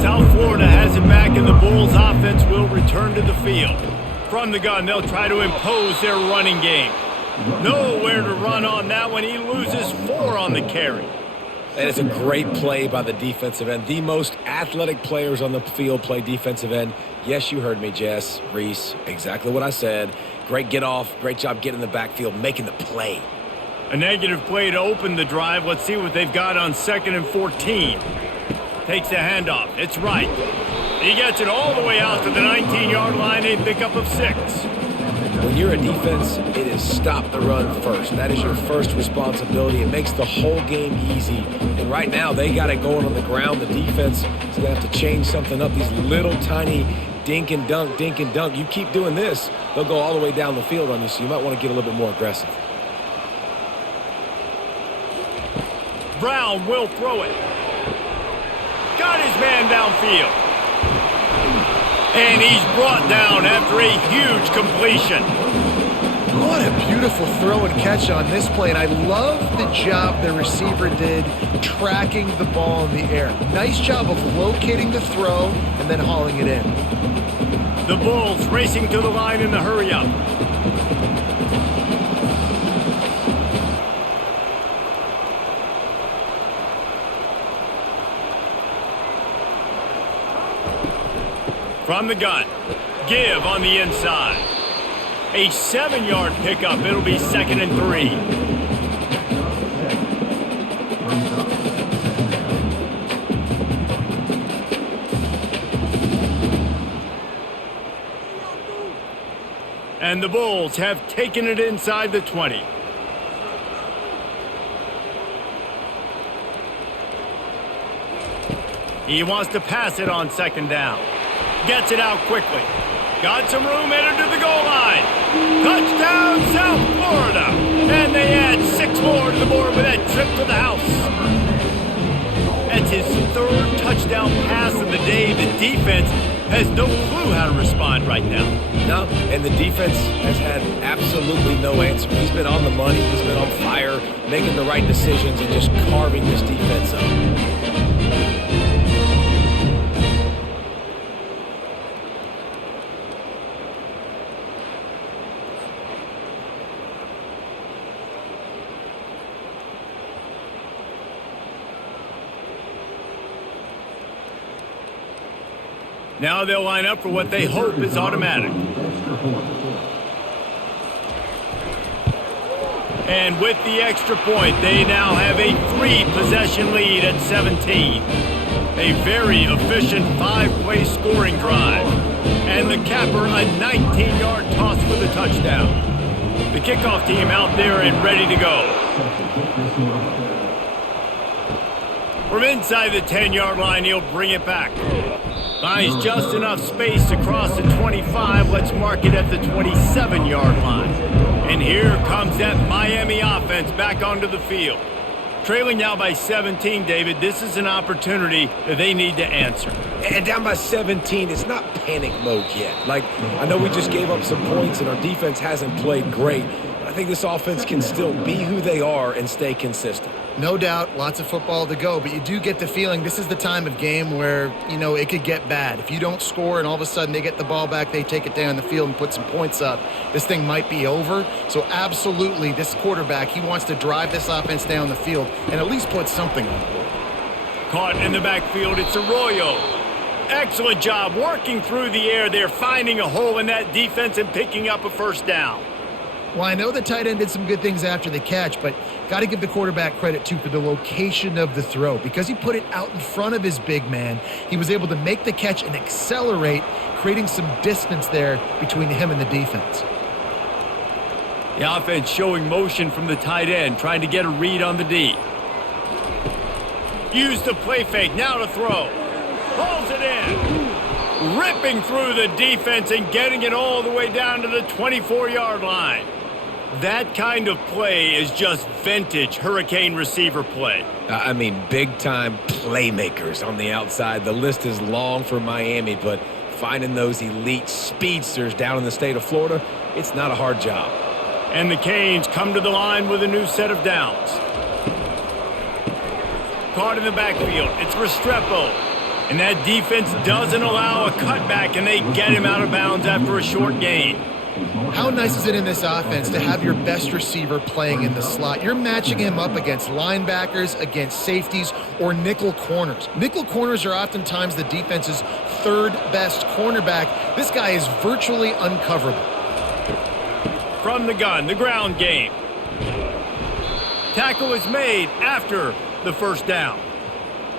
South Florida has it back, and the Bulls offense will return to the field. From the gun, they'll try to impose their running game. Nowhere to run on that one. He loses 4 on the carry. That is a great play by the defensive end. The most athletic players on the field play defensive end. Yes, you heard me, Jess, Reese. Exactly what I said. Great get off. Great job getting in the backfield, making the play. A negative play to open the drive. Let's see what they've got on 2nd and 14. Takes the handoff. It's right. He gets it all the way out to the 19-yard line. A pickup of 6. When you're a defense, it is stop the run first. That is your first responsibility. It makes the whole game easy. And right now, they got it going on the ground. The defense is going to have to change something up. These little tiny dink and dunk, dink and dunk. You keep doing this, they'll go all the way down the field on you, so you might want to get a little bit more aggressive. Brown will throw it. Got his man downfield. And he's brought down after a huge completion. What a beautiful throw and catch on this play, and I love the job the receiver did tracking the ball in the air. Nice job of locating the throw and then hauling it in. The Bulls racing to the line in the hurry-up. From the gun, give on the inside. A 7-yard pickup. It'll be 2nd and 3. And the Bulls have taken it inside the 20. He wants to pass it on 2nd down. Gets it out quickly. Got some room, headed to the goal line. Touchdown, South Florida. And they add 6 more to the board with that trip to the house. That's his 3rd touchdown pass of the day. The defense has no clue how to respond right now. No, and the defense has had absolutely no answer. He's been on the money. He's been on fire, making the right decisions and just carving this defense up. Now they'll line up for what they hope is automatic. And with the extra point, they now have a 3-possession lead at 17. A very efficient 5-play scoring drive. And the capper, a 19-yard toss for the touchdown. The kickoff team out there and ready to go. From inside the 10-yard line, he'll bring it back. Finds just enough space to cross the 25. Let's mark it at the 27-yard line. And here comes that Miami offense back onto the field. Trailing now by 17, David, this is an opportunity that they need to answer. And down by 17, it's not panic mode yet. Like, I know we just gave up some points and our defense hasn't played great, but I think this offense can still be who they are and stay consistent. No doubt, lots of football to go, but you do get the feeling this is the time of game where, you know, it could get bad. If you don't score and all of a sudden they get the ball back, they take it down the field and put some points up, this thing might be over. So absolutely, this quarterback, he wants to drive this offense down the field and at least put something on the board. Caught in the backfield, it's Arroyo. Excellent job working through the air there, finding a hole in that defense and picking up a first down. Well, I know the tight end did some good things after the catch, but got to give the quarterback credit, too, for the location of the throw. Because he put it out in front of his big man, he was able to make the catch and accelerate, creating some distance there between him and the defense. The offense showing motion from the tight end, trying to get a read on the D. Use the play fake, now to throw. Pulls it in. Ripping through the defense and getting it all the way down to the 24-yard line. That kind of play is just vintage Hurricane receiver play. I mean, big-time playmakers on the outside. The list is long for Miami, but finding those elite speedsters down in the state of Florida, it's not a hard job. And the Canes come to the line with a new set of downs. Caught in the backfield, it's Restrepo. And that defense doesn't allow a cutback, and they get him out of bounds after a short gain. How nice is it in this offense to have your best receiver playing in the slot? You're matching him up against linebackers, against safeties, or nickel corners. Nickel corners are oftentimes the defense's third best cornerback. This guy is virtually uncoverable. From the gun, the ground game. Tackle is made after the first down.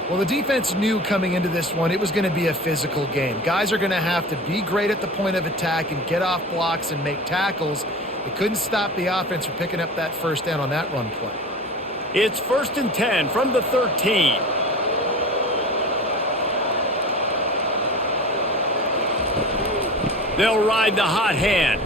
Well, the defense knew coming into this one it was going to be a physical game. Guys are going to have to be great at the point of attack and get off blocks and make tackles. They couldn't stop the offense from picking up that first down on that run play. It's 1st and 10 from the 13. They'll ride the hot hand.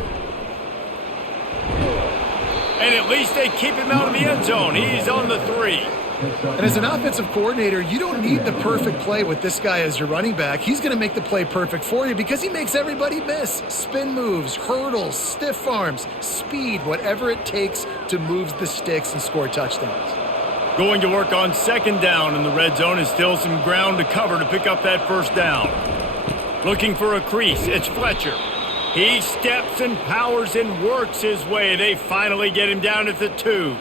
And at least they keep him out of the end zone. He's on the 3. And as an offensive coordinator, you don't need the perfect play with this guy as your running back. He's going to make the play perfect for you because he makes everybody miss. Spin moves, hurdles, stiff arms, speed, whatever it takes to move the sticks and score touchdowns. Going to work on 2nd down in the red zone and still some ground to cover to pick up that first down. Looking for a crease, it's Fletcher. He steps and powers and works his way. They finally get him down at the 2.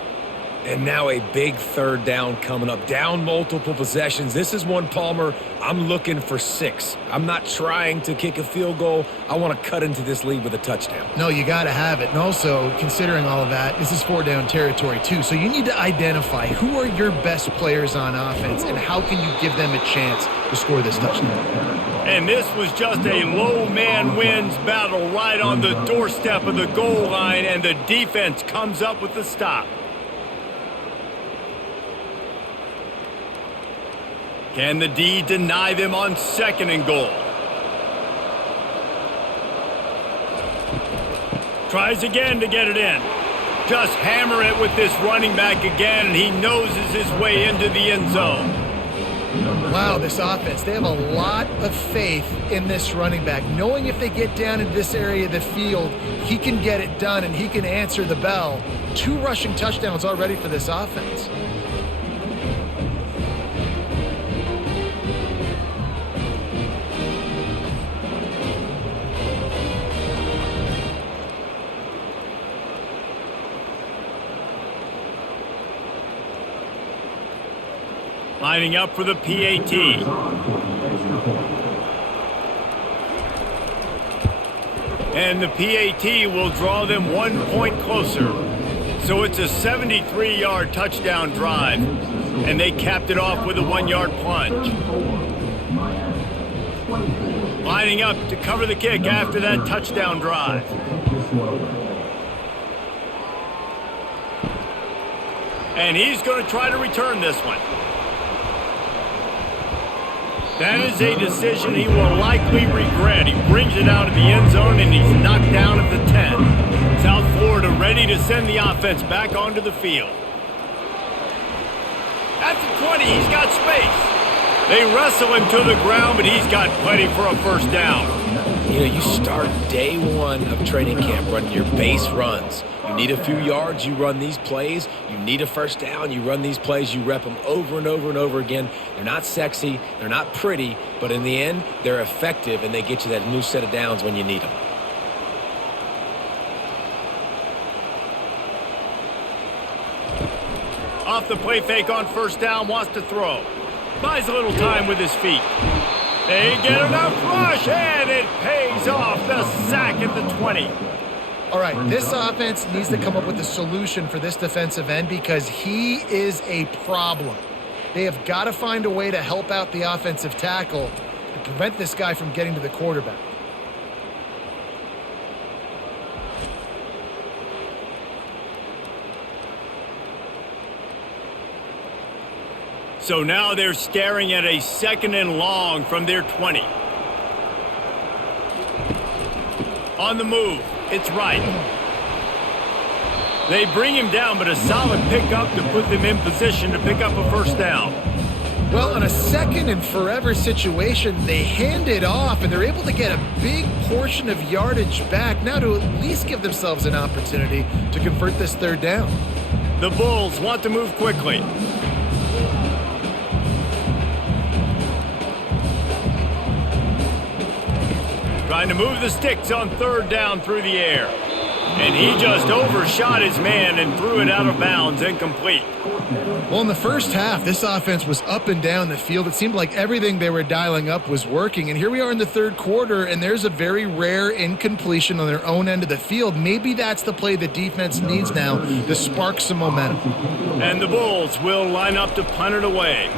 And now a big 3rd down coming up. Down multiple possessions. This is one, Palmer, I'm looking for 6. I'm not trying to kick a field goal. I want to cut into this lead with a touchdown. No, you got to have it. And also, considering all of that, this is 4-down territory too. So you need to identify who are your best players on offense and how can you give them a chance to score this touchdown. And this was just a low man wins battle right on the doorstep of the goal line, and the defense comes up with the stop. Can the D deny them on 2nd and goal? Tries again to get it in. Just hammer it with this running back again, and he noses his way into the end zone. Wow, this offense, they have a lot of faith in this running back. Knowing if they get down into this area of the field, he can get it done and he can answer the bell. 2 rushing touchdowns already for this offense. Lining up for the PAT. And the PAT will draw them 1 point closer. So it's a 73-yard touchdown drive. And they capped it off with a 1-yard plunge. Lining up to cover the kick after that touchdown drive. And he's going to try to return this one. That is a decision he will likely regret. He brings it out of the end zone, and he's knocked down at the 10. South Florida ready to send the offense back onto the field. At the 20, he's got space. They wrestle him to the ground, but he's got plenty for a first down. You know, you start day one of training camp running your base runs. You need a few yards, you run these plays. You need a first down, you run these plays. You rep them over and over and over again. They're not sexy, they're not pretty, but in the end, they're effective, and they get you that new set of downs when you need them. Off the play fake on first down, wants to throw. Buys a little time with his feet. They get enough rush, and it pays off. The sack at the 20. All right, this offense needs to come up with a solution for this defensive end because he is a problem. They have got to find a way to help out the offensive tackle to prevent this guy from getting to the quarterback. So now they're staring at a 2nd and long from their 20. On the move, it's right. They bring him down, but a solid pickup to put them in position to pick up a first down. Well, in a 2nd and forever situation, they hand it off, and they're able to get a big portion of yardage back now to at least give themselves an opportunity to convert this 3rd down. The Bulls want to move quickly. Trying to move the sticks on 3rd down through the air. And he just overshot his man and threw it out of bounds, incomplete. Well, in the first half, this offense was up and down the field. It seemed like everything they were dialing up was working. And here we are in the 3rd quarter, and there's a very rare incompletion on their own end of the field. Maybe that's the play the defense needs now to spark some momentum. And the Bulls will line up to punt it away.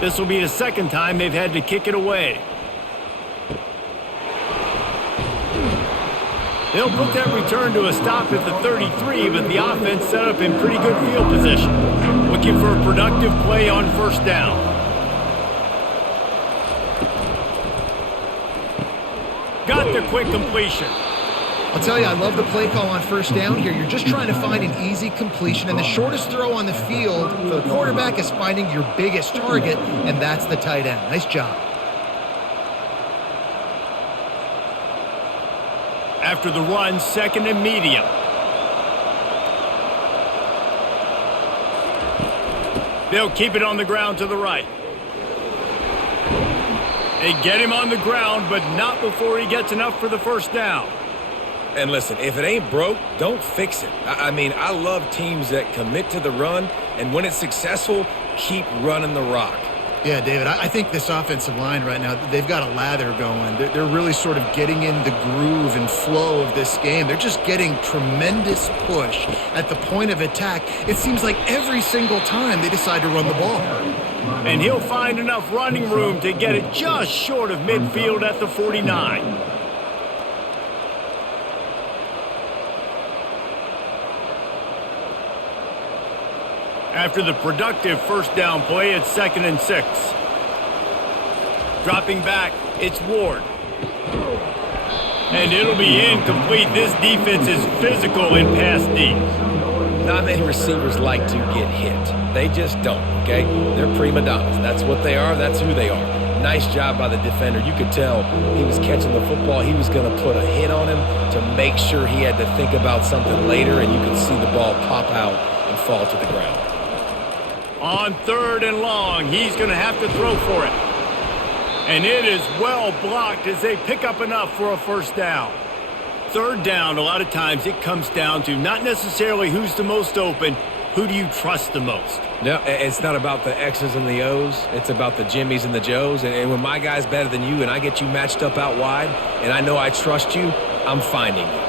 This will be the 2nd time they've had to kick it away. They'll put that return to a stop at the 33, but the offense set up in pretty good field position. Looking for a productive play on first down. Got the quick completion. I'll tell you, I love the play call on first down here. You're just trying to find an easy completion, and the shortest throw on the field for the quarterback is finding your biggest target, and that's the tight end. Nice job. After the run, 2nd and medium. They'll keep it on the ground to the right. They get him on the ground, but not before he gets enough for the first down. And listen, if it ain't broke, don't fix it. I mean, I love teams that commit to the run, and when it's successful, keep running the rock. Yeah, David, I think this offensive line right now, they've got a lather going. They're really sort of getting in the groove and flow of this game. They're just getting tremendous push at the point of attack. It seems like every single time they decide to run the ball. And he'll find enough running room to get it just short of midfield at the 49. After the productive first down play, it's 2nd and 6. Dropping back, it's Ward. And it'll be incomplete. This defense is physical in pass D. Not many receivers like to get hit. They just don't, okay? They're prima donnas. That's what they are. That's who they are. Nice job by the defender. You could tell he was catching the football. He was going to put a hit on him to make sure he had to think about something later, and you could see the ball pop out and fall to the ground. On 3rd and long, he's going to have to throw for it. And it is well blocked as they pick up enough for a first down. 3rd down, a lot of times it comes down to not necessarily who's the most open, who do you trust the most? No, it's not about the X's and the O's. It's about the Jimmys and the Joes. And when my guy's better than you and I get you matched up out wide and I know I trust you, I'm finding you.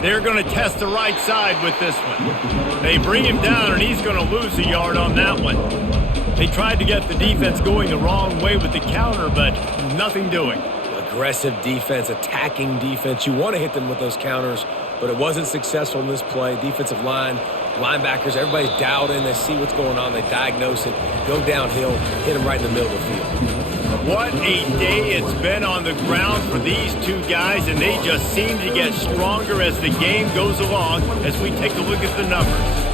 They're going to test the right side with this one. They bring him down, and he's going to lose a yard on that one. They tried to get the defense going the wrong way with the counter, but nothing doing. Aggressive defense, attacking defense. You want to hit them with those counters, but it wasn't successful in this play. Defensive line, linebackers, everybody's dialed in. They see what's going on. They diagnose it, go downhill, hit them right in the middle of the field. What a day it's been on the ground for these two guys, and they just seem to get stronger as the game goes along as we take a look at the numbers.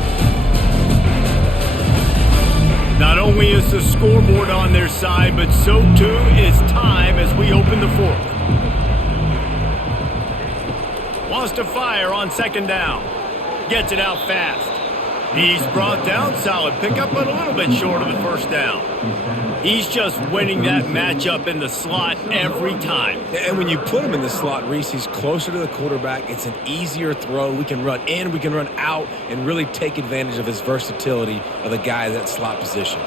Not only is the scoreboard on their side, but so too is time as we open the fourth. Wants to fire on second down. Gets it out fast. He's brought down, solid pickup, but a little bit short of the first down. He's just winning that matchup in the slot every time. And when you put him in the slot, Reese, he's closer to the quarterback. It's an easier throw. We can run in, we can run out, and really take advantage of his versatility of the guy in that slot position.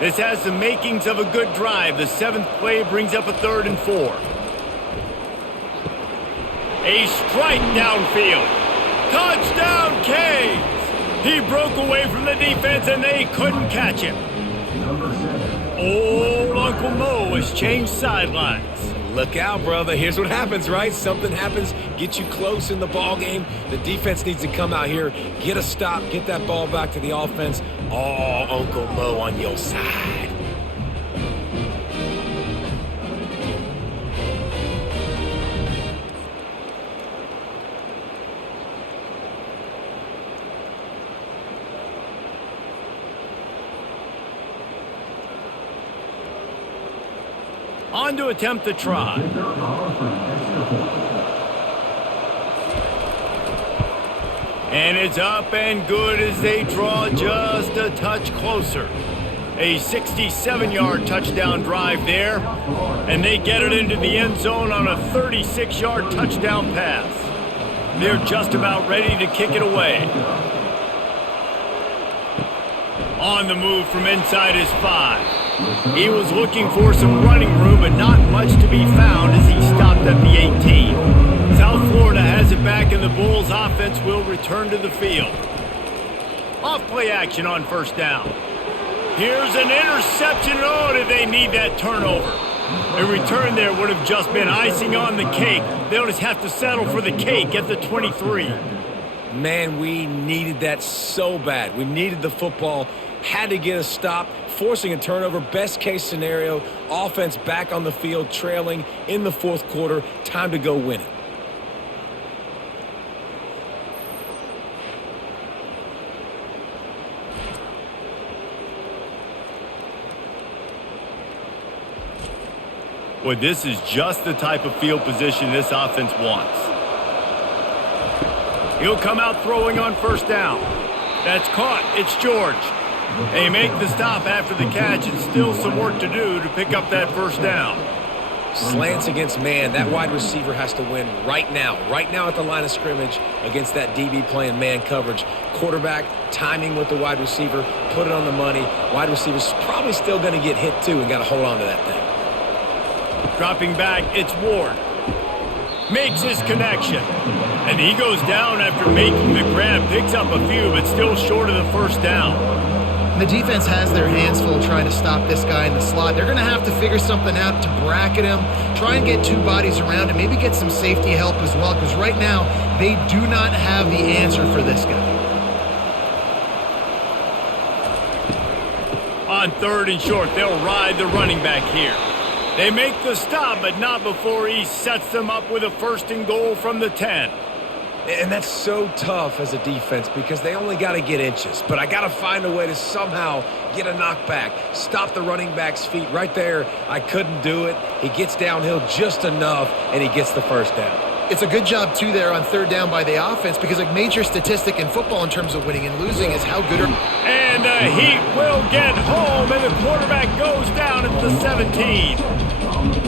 This has the makings of a good drive. The seventh play brings up a 3rd and 4. A strike downfield. Touchdown, Canes! He broke away from the defense, and they couldn't catch him. Old Uncle Mo has changed sidelines. Look out, brother. Here's what happens, right? Something happens, get you close in the ball game. The defense needs to come out here, get a stop, get that ball back to the offense. Oh, Uncle Mo on your side. On to attempt the try. And it's up and good as they draw just a touch closer. A 67-yard touchdown drive there, and they get it into the end zone on a 36-yard touchdown pass. They're just about ready to kick it away. On the move from inside his 5. He was looking for some running room, but not much to be found as he stopped at the 18. South Florida has it back, and the Bulls offense will return to the field. Off play action on first down. Here's an interception. Oh, did they need that turnover? A return there would have just been icing on the cake. They'll just have to settle for the cake at the 23. Man, we needed that so bad. We needed the football, had to get a stop, forcing a turnover. Best case scenario, offense back on the field, trailing in the fourth quarter. Time to go win it. Well, this is just the type of field position this offense wants. He'll come out throwing on first down. That's caught. It's George. They make the stop after the catch, and still some work to do to pick up that first down. Slants against man. That wide receiver has to win right now at the line of scrimmage against that DB playing man coverage. Quarterback, timing with the wide receiver, put it on the money. Wide receiver's probably still going to get hit too and got to hold on to that thing. Dropping back, it's Ward. Makes his connection. And he goes down after making the grab. Picks up a few, but still short of the first down. The defense has their hands full trying to stop this guy in the slot. They're going to have to figure something out to bracket him, try and get two bodies around him, maybe get some safety help as well, because right now they do not have the answer for this guy. On 3rd and short, they'll ride the running back here. They make the stop, but not before he sets them up with a 1st and goal from the 10. And that's so tough as a defense because they only got to get inches. But I got to find a way to somehow get a knockback, stop the running back's feet right there. I couldn't do it. He gets downhill just enough, and he gets the first down. It's a good job, too, there on 3rd down by the offense because a major statistic in football in terms of winning and losing is how good And the Heat will get home, and the quarterback goes down at the 17.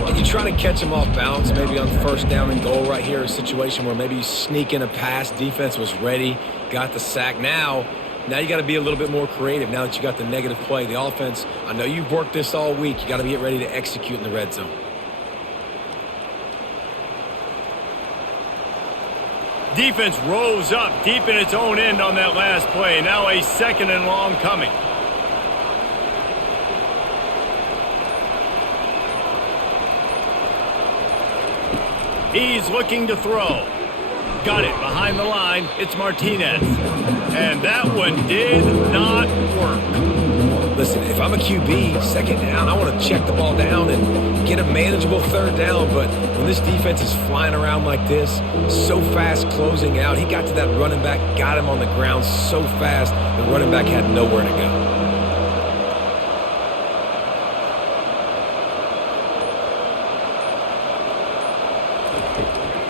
And you try to catch him off balance, maybe on 1st down and goal right here, a situation where maybe you sneak in a pass. Defense was ready, got the sack. Now Now you got to be a little bit more creative now that you got the negative play. The offense, I know you've worked this all week. You got to get ready to execute in the red zone. Defense rose up deep in its own end on that last play. Now a 2nd and long coming. He's looking to throw. Got it behind the line. It's Martinez. And that one did not work. Listen, if I'm a QB, 2nd down, I want to check the ball down and get a manageable 3rd down. But when this defense is flying around like this, so fast closing out, he got to that running back, got him on the ground so fast, the running back had nowhere to go.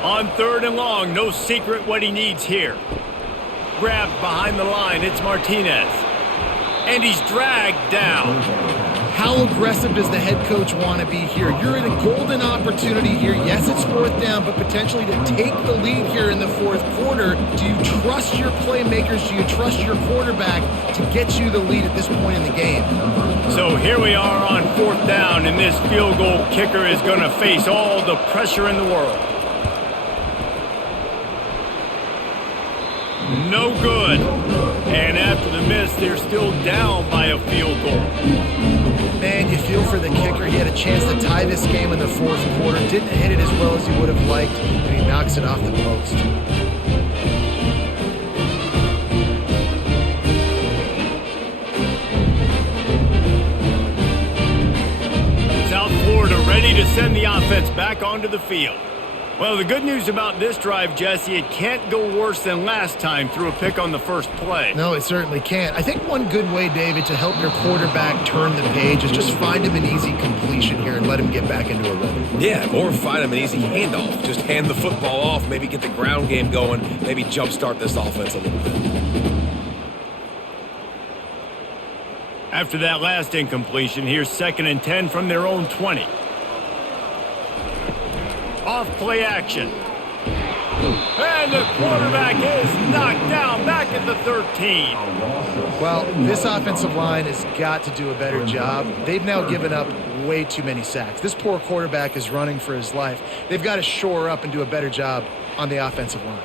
On 3rd and long, no secret what he needs here. Grabbed behind the line, it's Martinez. And he's dragged down. How aggressive does the head coach want to be here? You're in a golden opportunity here. Yes, it's 4th down, but potentially to take the lead here in the 4th quarter. Do you trust your playmakers? Do you trust your quarterback to get you the lead at this point in the game? So here we are on 4th down, and this field goal kicker is going to face all the pressure in the world. No good. And after the miss, they're still down by a field goal. Man, you feel for the kicker. He had a chance to tie this game in the 4th quarter. Didn't hit it as well as he would have liked, and he knocks it off the post. South Florida ready to send the offense back onto the field. Well, the good news about this drive, Jesse, it can't go worse than last time through a pick on the first play. No, it certainly can't. I think one good way, David, to help your quarterback turn the page is just find him an easy completion here and let him get back into a rhythm. Yeah, or find him an easy handoff. Just hand the football off, maybe get the ground game going, maybe jumpstart this offense a little bit. After that last incompletion, here's 2nd and 10 from their own 20. Off play action. And the quarterback is knocked down back at the 13. Well, this offensive line has got to do a better job. They've now given up way too many sacks. This poor quarterback is running for his life. They've got to shore up and do a better job on the offensive line.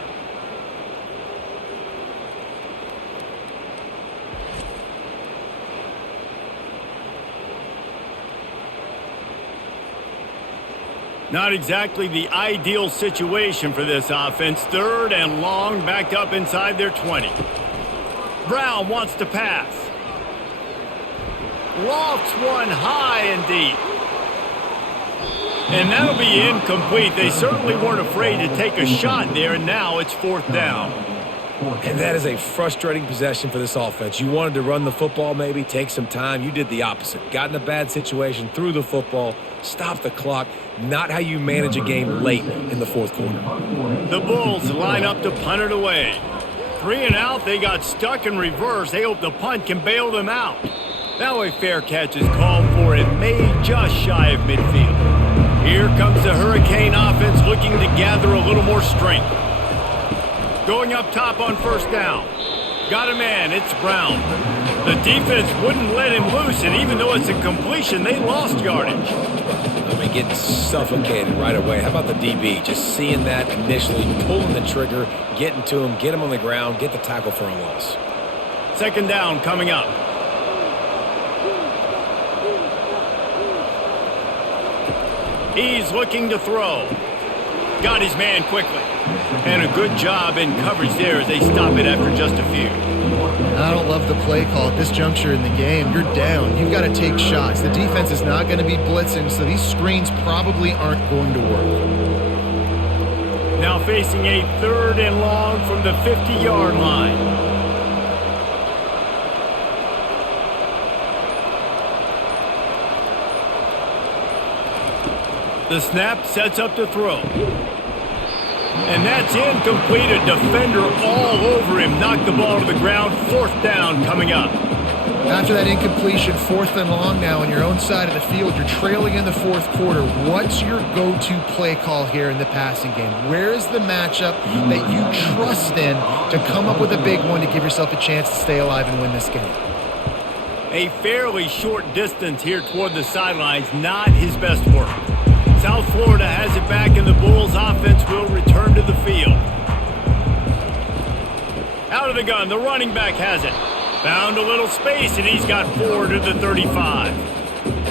Not exactly the ideal situation for this offense. 3rd and long, backed up inside their 20. Brown wants to pass. Lofts one high and deep. And that'll be incomplete. They certainly weren't afraid to take a shot there, and now it's 4th down. And that is a frustrating possession for this offense. You wanted to run the football, maybe take some time. You did the opposite. Got in a bad situation, threw the football, stopped the clock. Not how you manage a game late in the 4th quarter. The Bulls line up to punt it away. 3 and out, they got stuck in reverse. They hope the punt can bail them out. Now a fair catch is called for and made just shy of midfield. Here comes the Hurricane offense looking to gather a little more strength. Going up top on 1st down. Got a man, it's Brown. The defense wouldn't let him loose, and even though it's a completion, they lost yardage. I mean, getting suffocated right away. How about the DB? Just seeing that initially, pulling the trigger, getting to him, get him on the ground, get the tackle for a loss. 2nd down coming up. He's looking to throw. Got his man quickly. And a good job in coverage there as they stop it after just a few. I don't love the play call at this juncture in the game. You're down. You've got to take shots. The defense is not going to be blitzing, so these screens probably aren't going to work. Now facing a 3rd and long from the 50-yard line. The snap sets up to throw. And that's incomplete. A defender all over him. Knocked the ball to the ground. 4th down coming up. After that incompletion, 4th and long now on your own side of the field, you're trailing in the 4th quarter. What's your go-to play call here in the passing game? Where is the matchup that you trust in to come up with a big one to give yourself a chance to stay alive and win this game? A fairly short distance here toward the sidelines, not his best work. South Florida has it back, and the Bulls offense will return to the field. Out of the gun, the running back has it. Found a little space, and he's got 4 to the 35.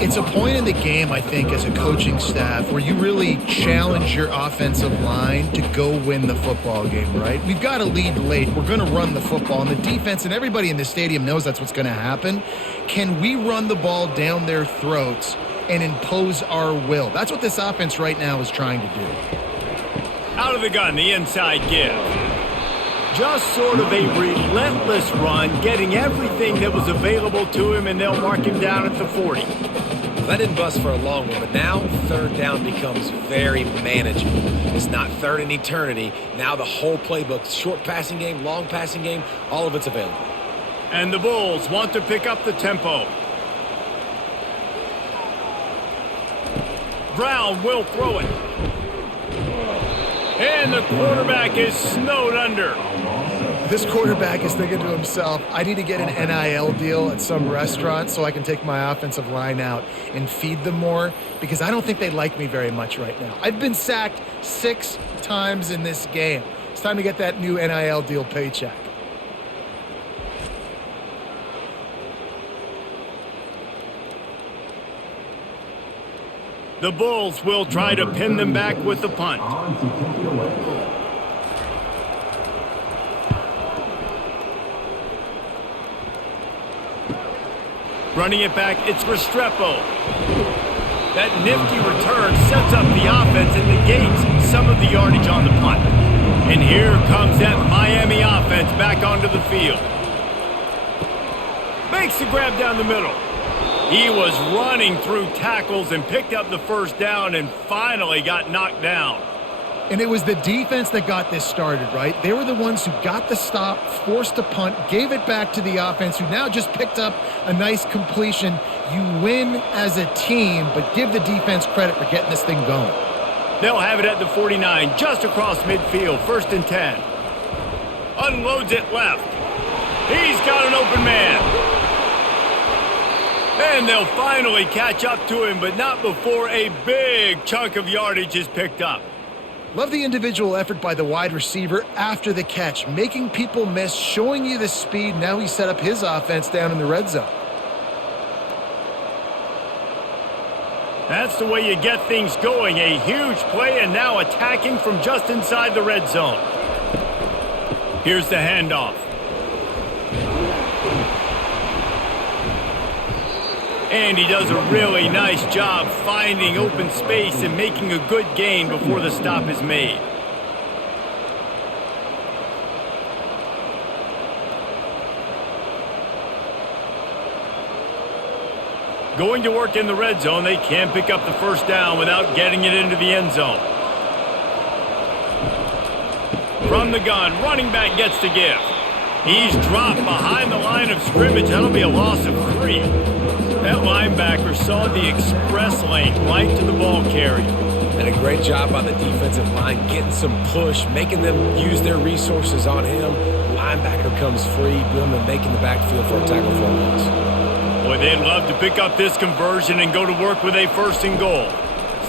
It's a point in the game, I think, as a coaching staff where you really challenge your offensive line to go win the football game, right? We've got a lead late. We're going to run the football. And the defense and everybody in the stadium knows that's what's going to happen. Can we run the ball down their throats and impose our will? That's what this offense right now is trying to do. Out of the gun, the inside give. Just sort of a relentless run, getting everything that was available to him, and they'll mark him down at the 40. That didn't bust for a long one, but now 3rd down becomes very manageable. It's not 3rd in eternity. Now the whole playbook, short passing game, long passing game, all of it's available. And the Bulls want to pick up the tempo. Brown will throw it. And the quarterback is snowed under. This quarterback is thinking to himself, I need to get an NIL deal at some restaurant so I can take my offensive line out and feed them more, because I don't think they like me very much right now. I've been sacked 6 times in this game. It's time to get that new NIL deal paycheck. The Bulls will try to pin them back with the punt. Running it back, it's Restrepo. That nifty return sets up the offense and negates some of the yardage on the punt. And here comes that Miami offense back onto the field. Makes the grab down the middle. He was running through tackles and picked up the 1st down and finally got knocked down. And it was the defense that got this started, right? They were the ones who got the stop, forced a punt, gave it back to the offense, who now just picked up a nice completion. You win as a team, but give the defense credit for getting this thing going. They'll have it at the 49, just across midfield, 1st and 10. Unloads it left. He's got an open man. And they'll finally catch up to him, but not before a big chunk of yardage is picked up. Love the individual effort by the wide receiver after the catch, making people miss, showing you the speed. Now he set up his offense down in the red zone. That's the way you get things going. A huge play, and now attacking from just inside the red zone. Here's the handoff. And he does a really nice job finding open space and making a good gain before the stop is made. Going to work in the red zone, they can't pick up the 1st down without getting it into the end zone. From the gun, running back gets to give. He's dropped behind the line of scrimmage. That'll be a loss of 3. That linebacker saw the express lane right to the ball carrier. And a great job by the defensive line, getting some push, making them use their resources on him. Linebacker comes free, boom, and making the backfield for a tackle for a loss. Boy, they'd love to pick up this conversion and go to work with a 1st and goal.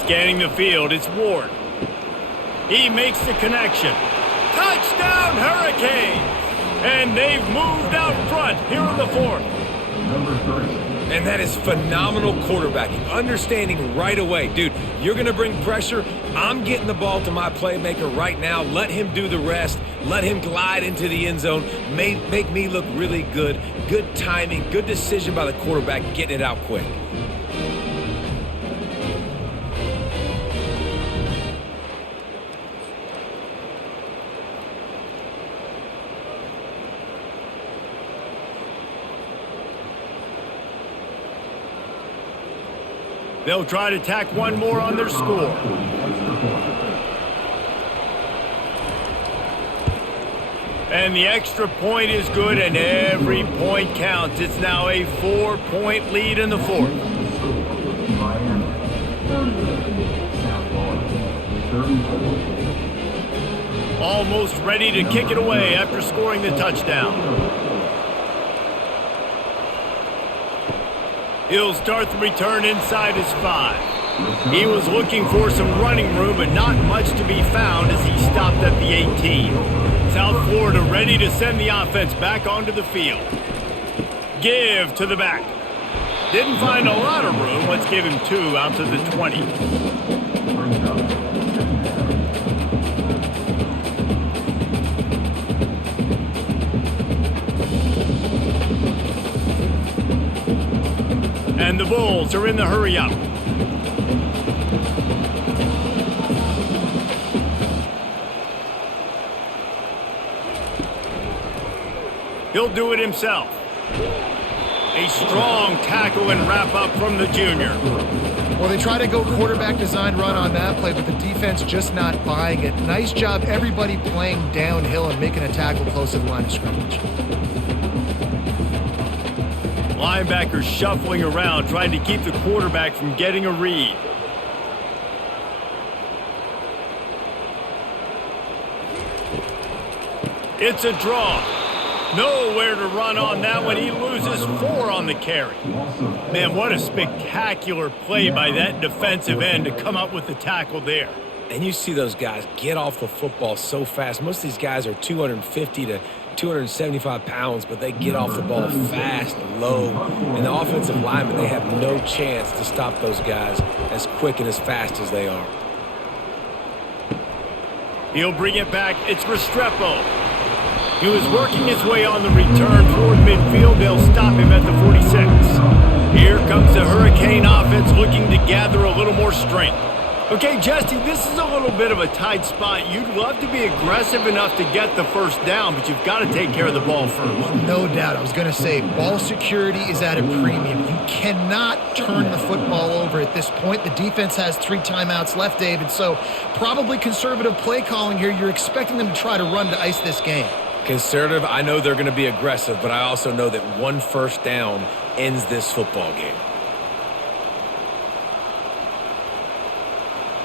Scanning the field, it's Ward. He makes the connection. Touchdown, Hurricanes! And they've moved out front here in the 4th. Number 3. And that is phenomenal quarterbacking. Understanding right away, dude, you're going to bring pressure. I'm getting the ball to my playmaker right now. Let him do the rest. Let him glide into the end zone. Make me look really good. Good timing, good decision by the quarterback, getting it out quick. They'll try to tack one more on their score. And the extra point is good, and every point counts. It's now a 4-point lead in the fourth. Almost ready to kick it away after scoring the touchdown. He'll start the return inside his 5. He was looking for some running room, but not much to be found as he stopped at the 18. South Florida ready to send the offense back onto the field. Give to the back. Didn't find a lot of room. Let's give him 2 out to the 20. And the Bulls are in the hurry-up. He'll do it himself. A strong tackle and wrap-up from the junior. Well, they try to go quarterback design run on that play, but the defense just not buying it. Nice job, everybody playing downhill and making a tackle close to the line of scrimmage. Linebackers shuffling around, trying to keep the quarterback from getting a read. It's a draw. Nowhere to run on that one. He loses 4 on the carry. Man, what a spectacular play by that defensive end to come up with the tackle there. And you see those guys get off the football so fast. Most of these guys are 250 to 275 pounds, but they get off the ball fast, low. And the offensive linemen, they have no chance to stop those guys as quick and as fast as they are. He'll bring it back. It's Restrepo. He was working his way on the return toward midfield. They'll stop him at the 46. Here comes the Hurricane offense looking to gather a little more strength. Okay, Jesse, this is a little bit of a tight spot. You'd love to be aggressive enough to get the first down, but you've got to take care of the ball first. No doubt. I was going to say, ball security is at a premium. You cannot turn the football over at this point. The defense has 3 timeouts left, David, so probably conservative play calling here. You're expecting them to try to run to ice this game. Conservative, I know they're going to be aggressive, but I also know that 1 first down ends this football game.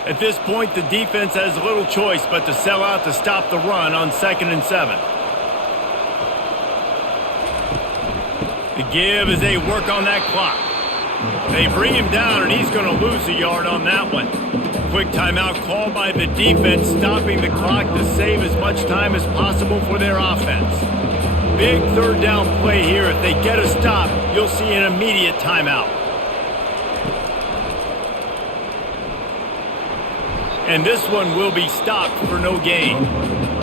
At this point, the defense has little choice but to sell out to stop the run on 2nd and 7. The give as they work on that clock. They bring him down, and he's going to lose a yard on that one. Quick timeout called by the defense, stopping the clock to save as much time as possible for their offense. Big 3rd down play here. If they get a stop, you'll see an immediate timeout. And this one will be stopped for no gain.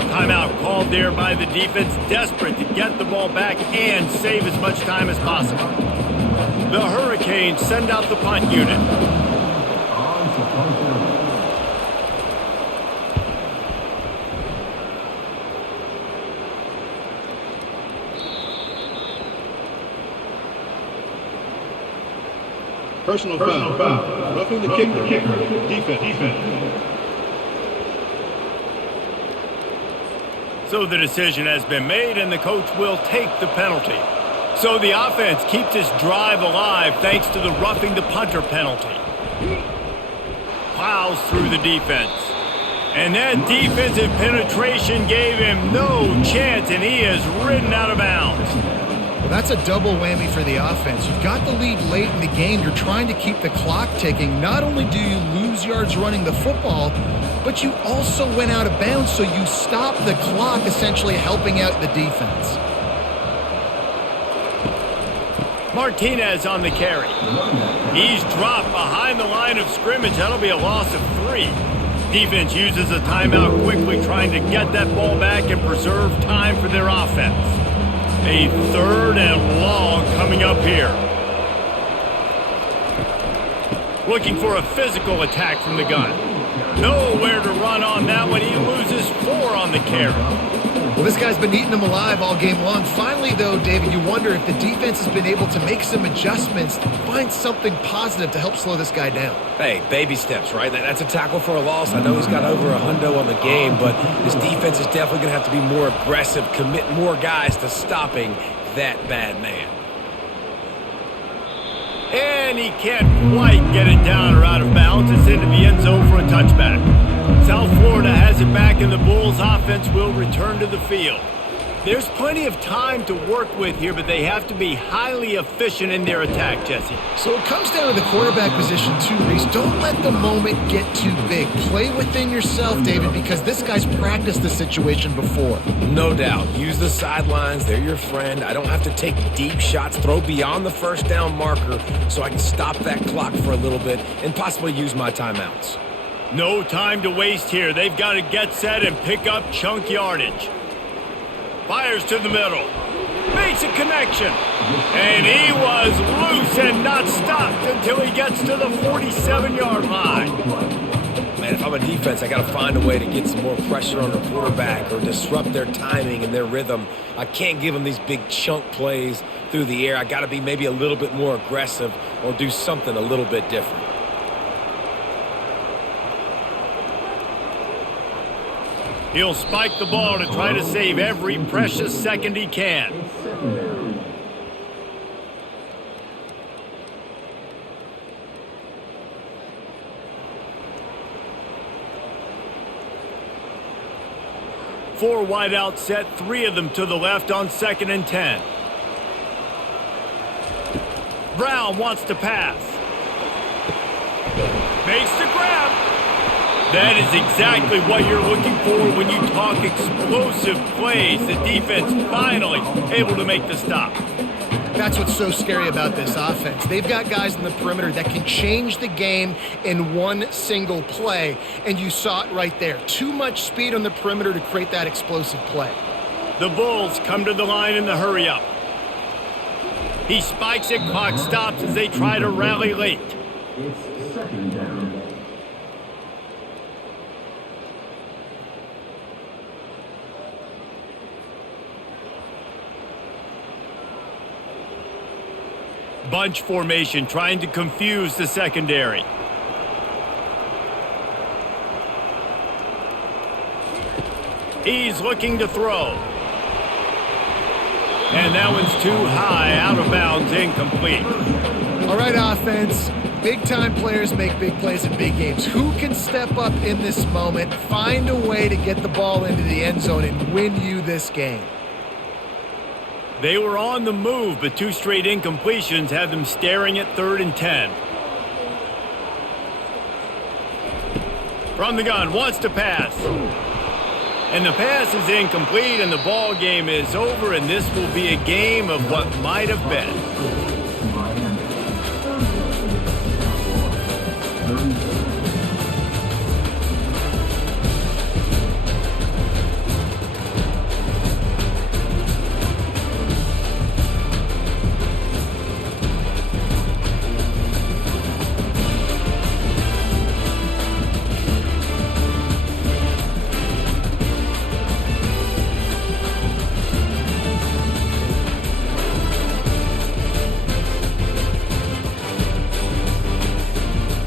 Timeout called there by the defense, desperate to get the ball back and save as much time as possible. The Hurricanes send out the punt unit. Personal foul. Roughing the kicker. Defense. So the decision has been made, and the coach will take the penalty. So the offense keeps this drive alive thanks to the roughing the punter penalty. Plows through the defense. And that defensive penetration gave him no chance, and he is ridden out of bounds. Well, that's a double whammy for the offense. You've got the lead late in the game. You're trying to keep the clock ticking. Not only do you lose yards running the football, but you also went out of bounds, so you stop the clock, essentially helping out the defense. Martinez on the carry. He's dropped behind the line of scrimmage. That'll be a loss of 3. Defense uses a timeout quickly, trying to get that ball back and preserve time for their offense. A 3rd and long coming up here. Looking for a physical attack from the gun. Nowhere to run on that one. He loses 4 on the carry. Well, this guy's been eating them alive all game long. Finally, though, David, you wonder if the defense has been able to make some adjustments to find something positive to help slow this guy down. Hey, baby steps, right? That's a tackle for a loss. I know he's got over 100 on the game, but this defense is definitely going to have to be more aggressive, commit more guys to stopping that bad man. And he can't quite get it down or out of bounds. It's into the end zone for a touchback. South Florida has it back, and the Bulls offense will return to the field. There's plenty of time to work with here, but they have to be highly efficient in their attack, Jesse. So it comes down to the quarterback position too, Reese. Don't let the moment get too big. Play within yourself, David, because this guy's practiced the situation before. No doubt. Use the sidelines. They're your friend. I don't have to take deep shots, throw beyond the first down marker so I can stop that clock for a little bit and possibly use my timeouts. No time to waste here. They've got to get set and pick up chunk yardage. Fires to the middle. Makes a connection. And he was loose and not stopped until he gets to the 47-yard line. Man, if I'm a defense, I got to find a way to get some more pressure on the quarterback or disrupt their timing and their rhythm. I can't give them these big chunk plays through the air. I got to be maybe a little bit more aggressive or do something a little bit different. He'll spike the ball to try to save every precious second he can. Four wideouts set, three of them to the left on 2nd and 10. Brown wants to pass. Makes the grab. That is exactly what you're looking for when you talk explosive plays. The defense finally able to make the stop. That's what's so scary about this offense. They've got guys in the perimeter that can change the game in one single play, and you saw it right there. Too much speed on the perimeter to create that explosive play. The Bulls come to the line in the hurry-up. He spikes it, clock stops as they try to rally late. It's 2nd down. Bunch formation trying to confuse the secondary. He's looking to throw. And that one's too high, out of bounds, incomplete. All right, offense. Big-time players make big plays in big games. Who can step up in this moment, find a way to get the ball into the end zone and win you this game? They were on the move, but two straight incompletions had them staring at 3rd and 10. From the gun, wants to pass. And the pass is incomplete, and the ball game is over, and this will be a game of what might have been.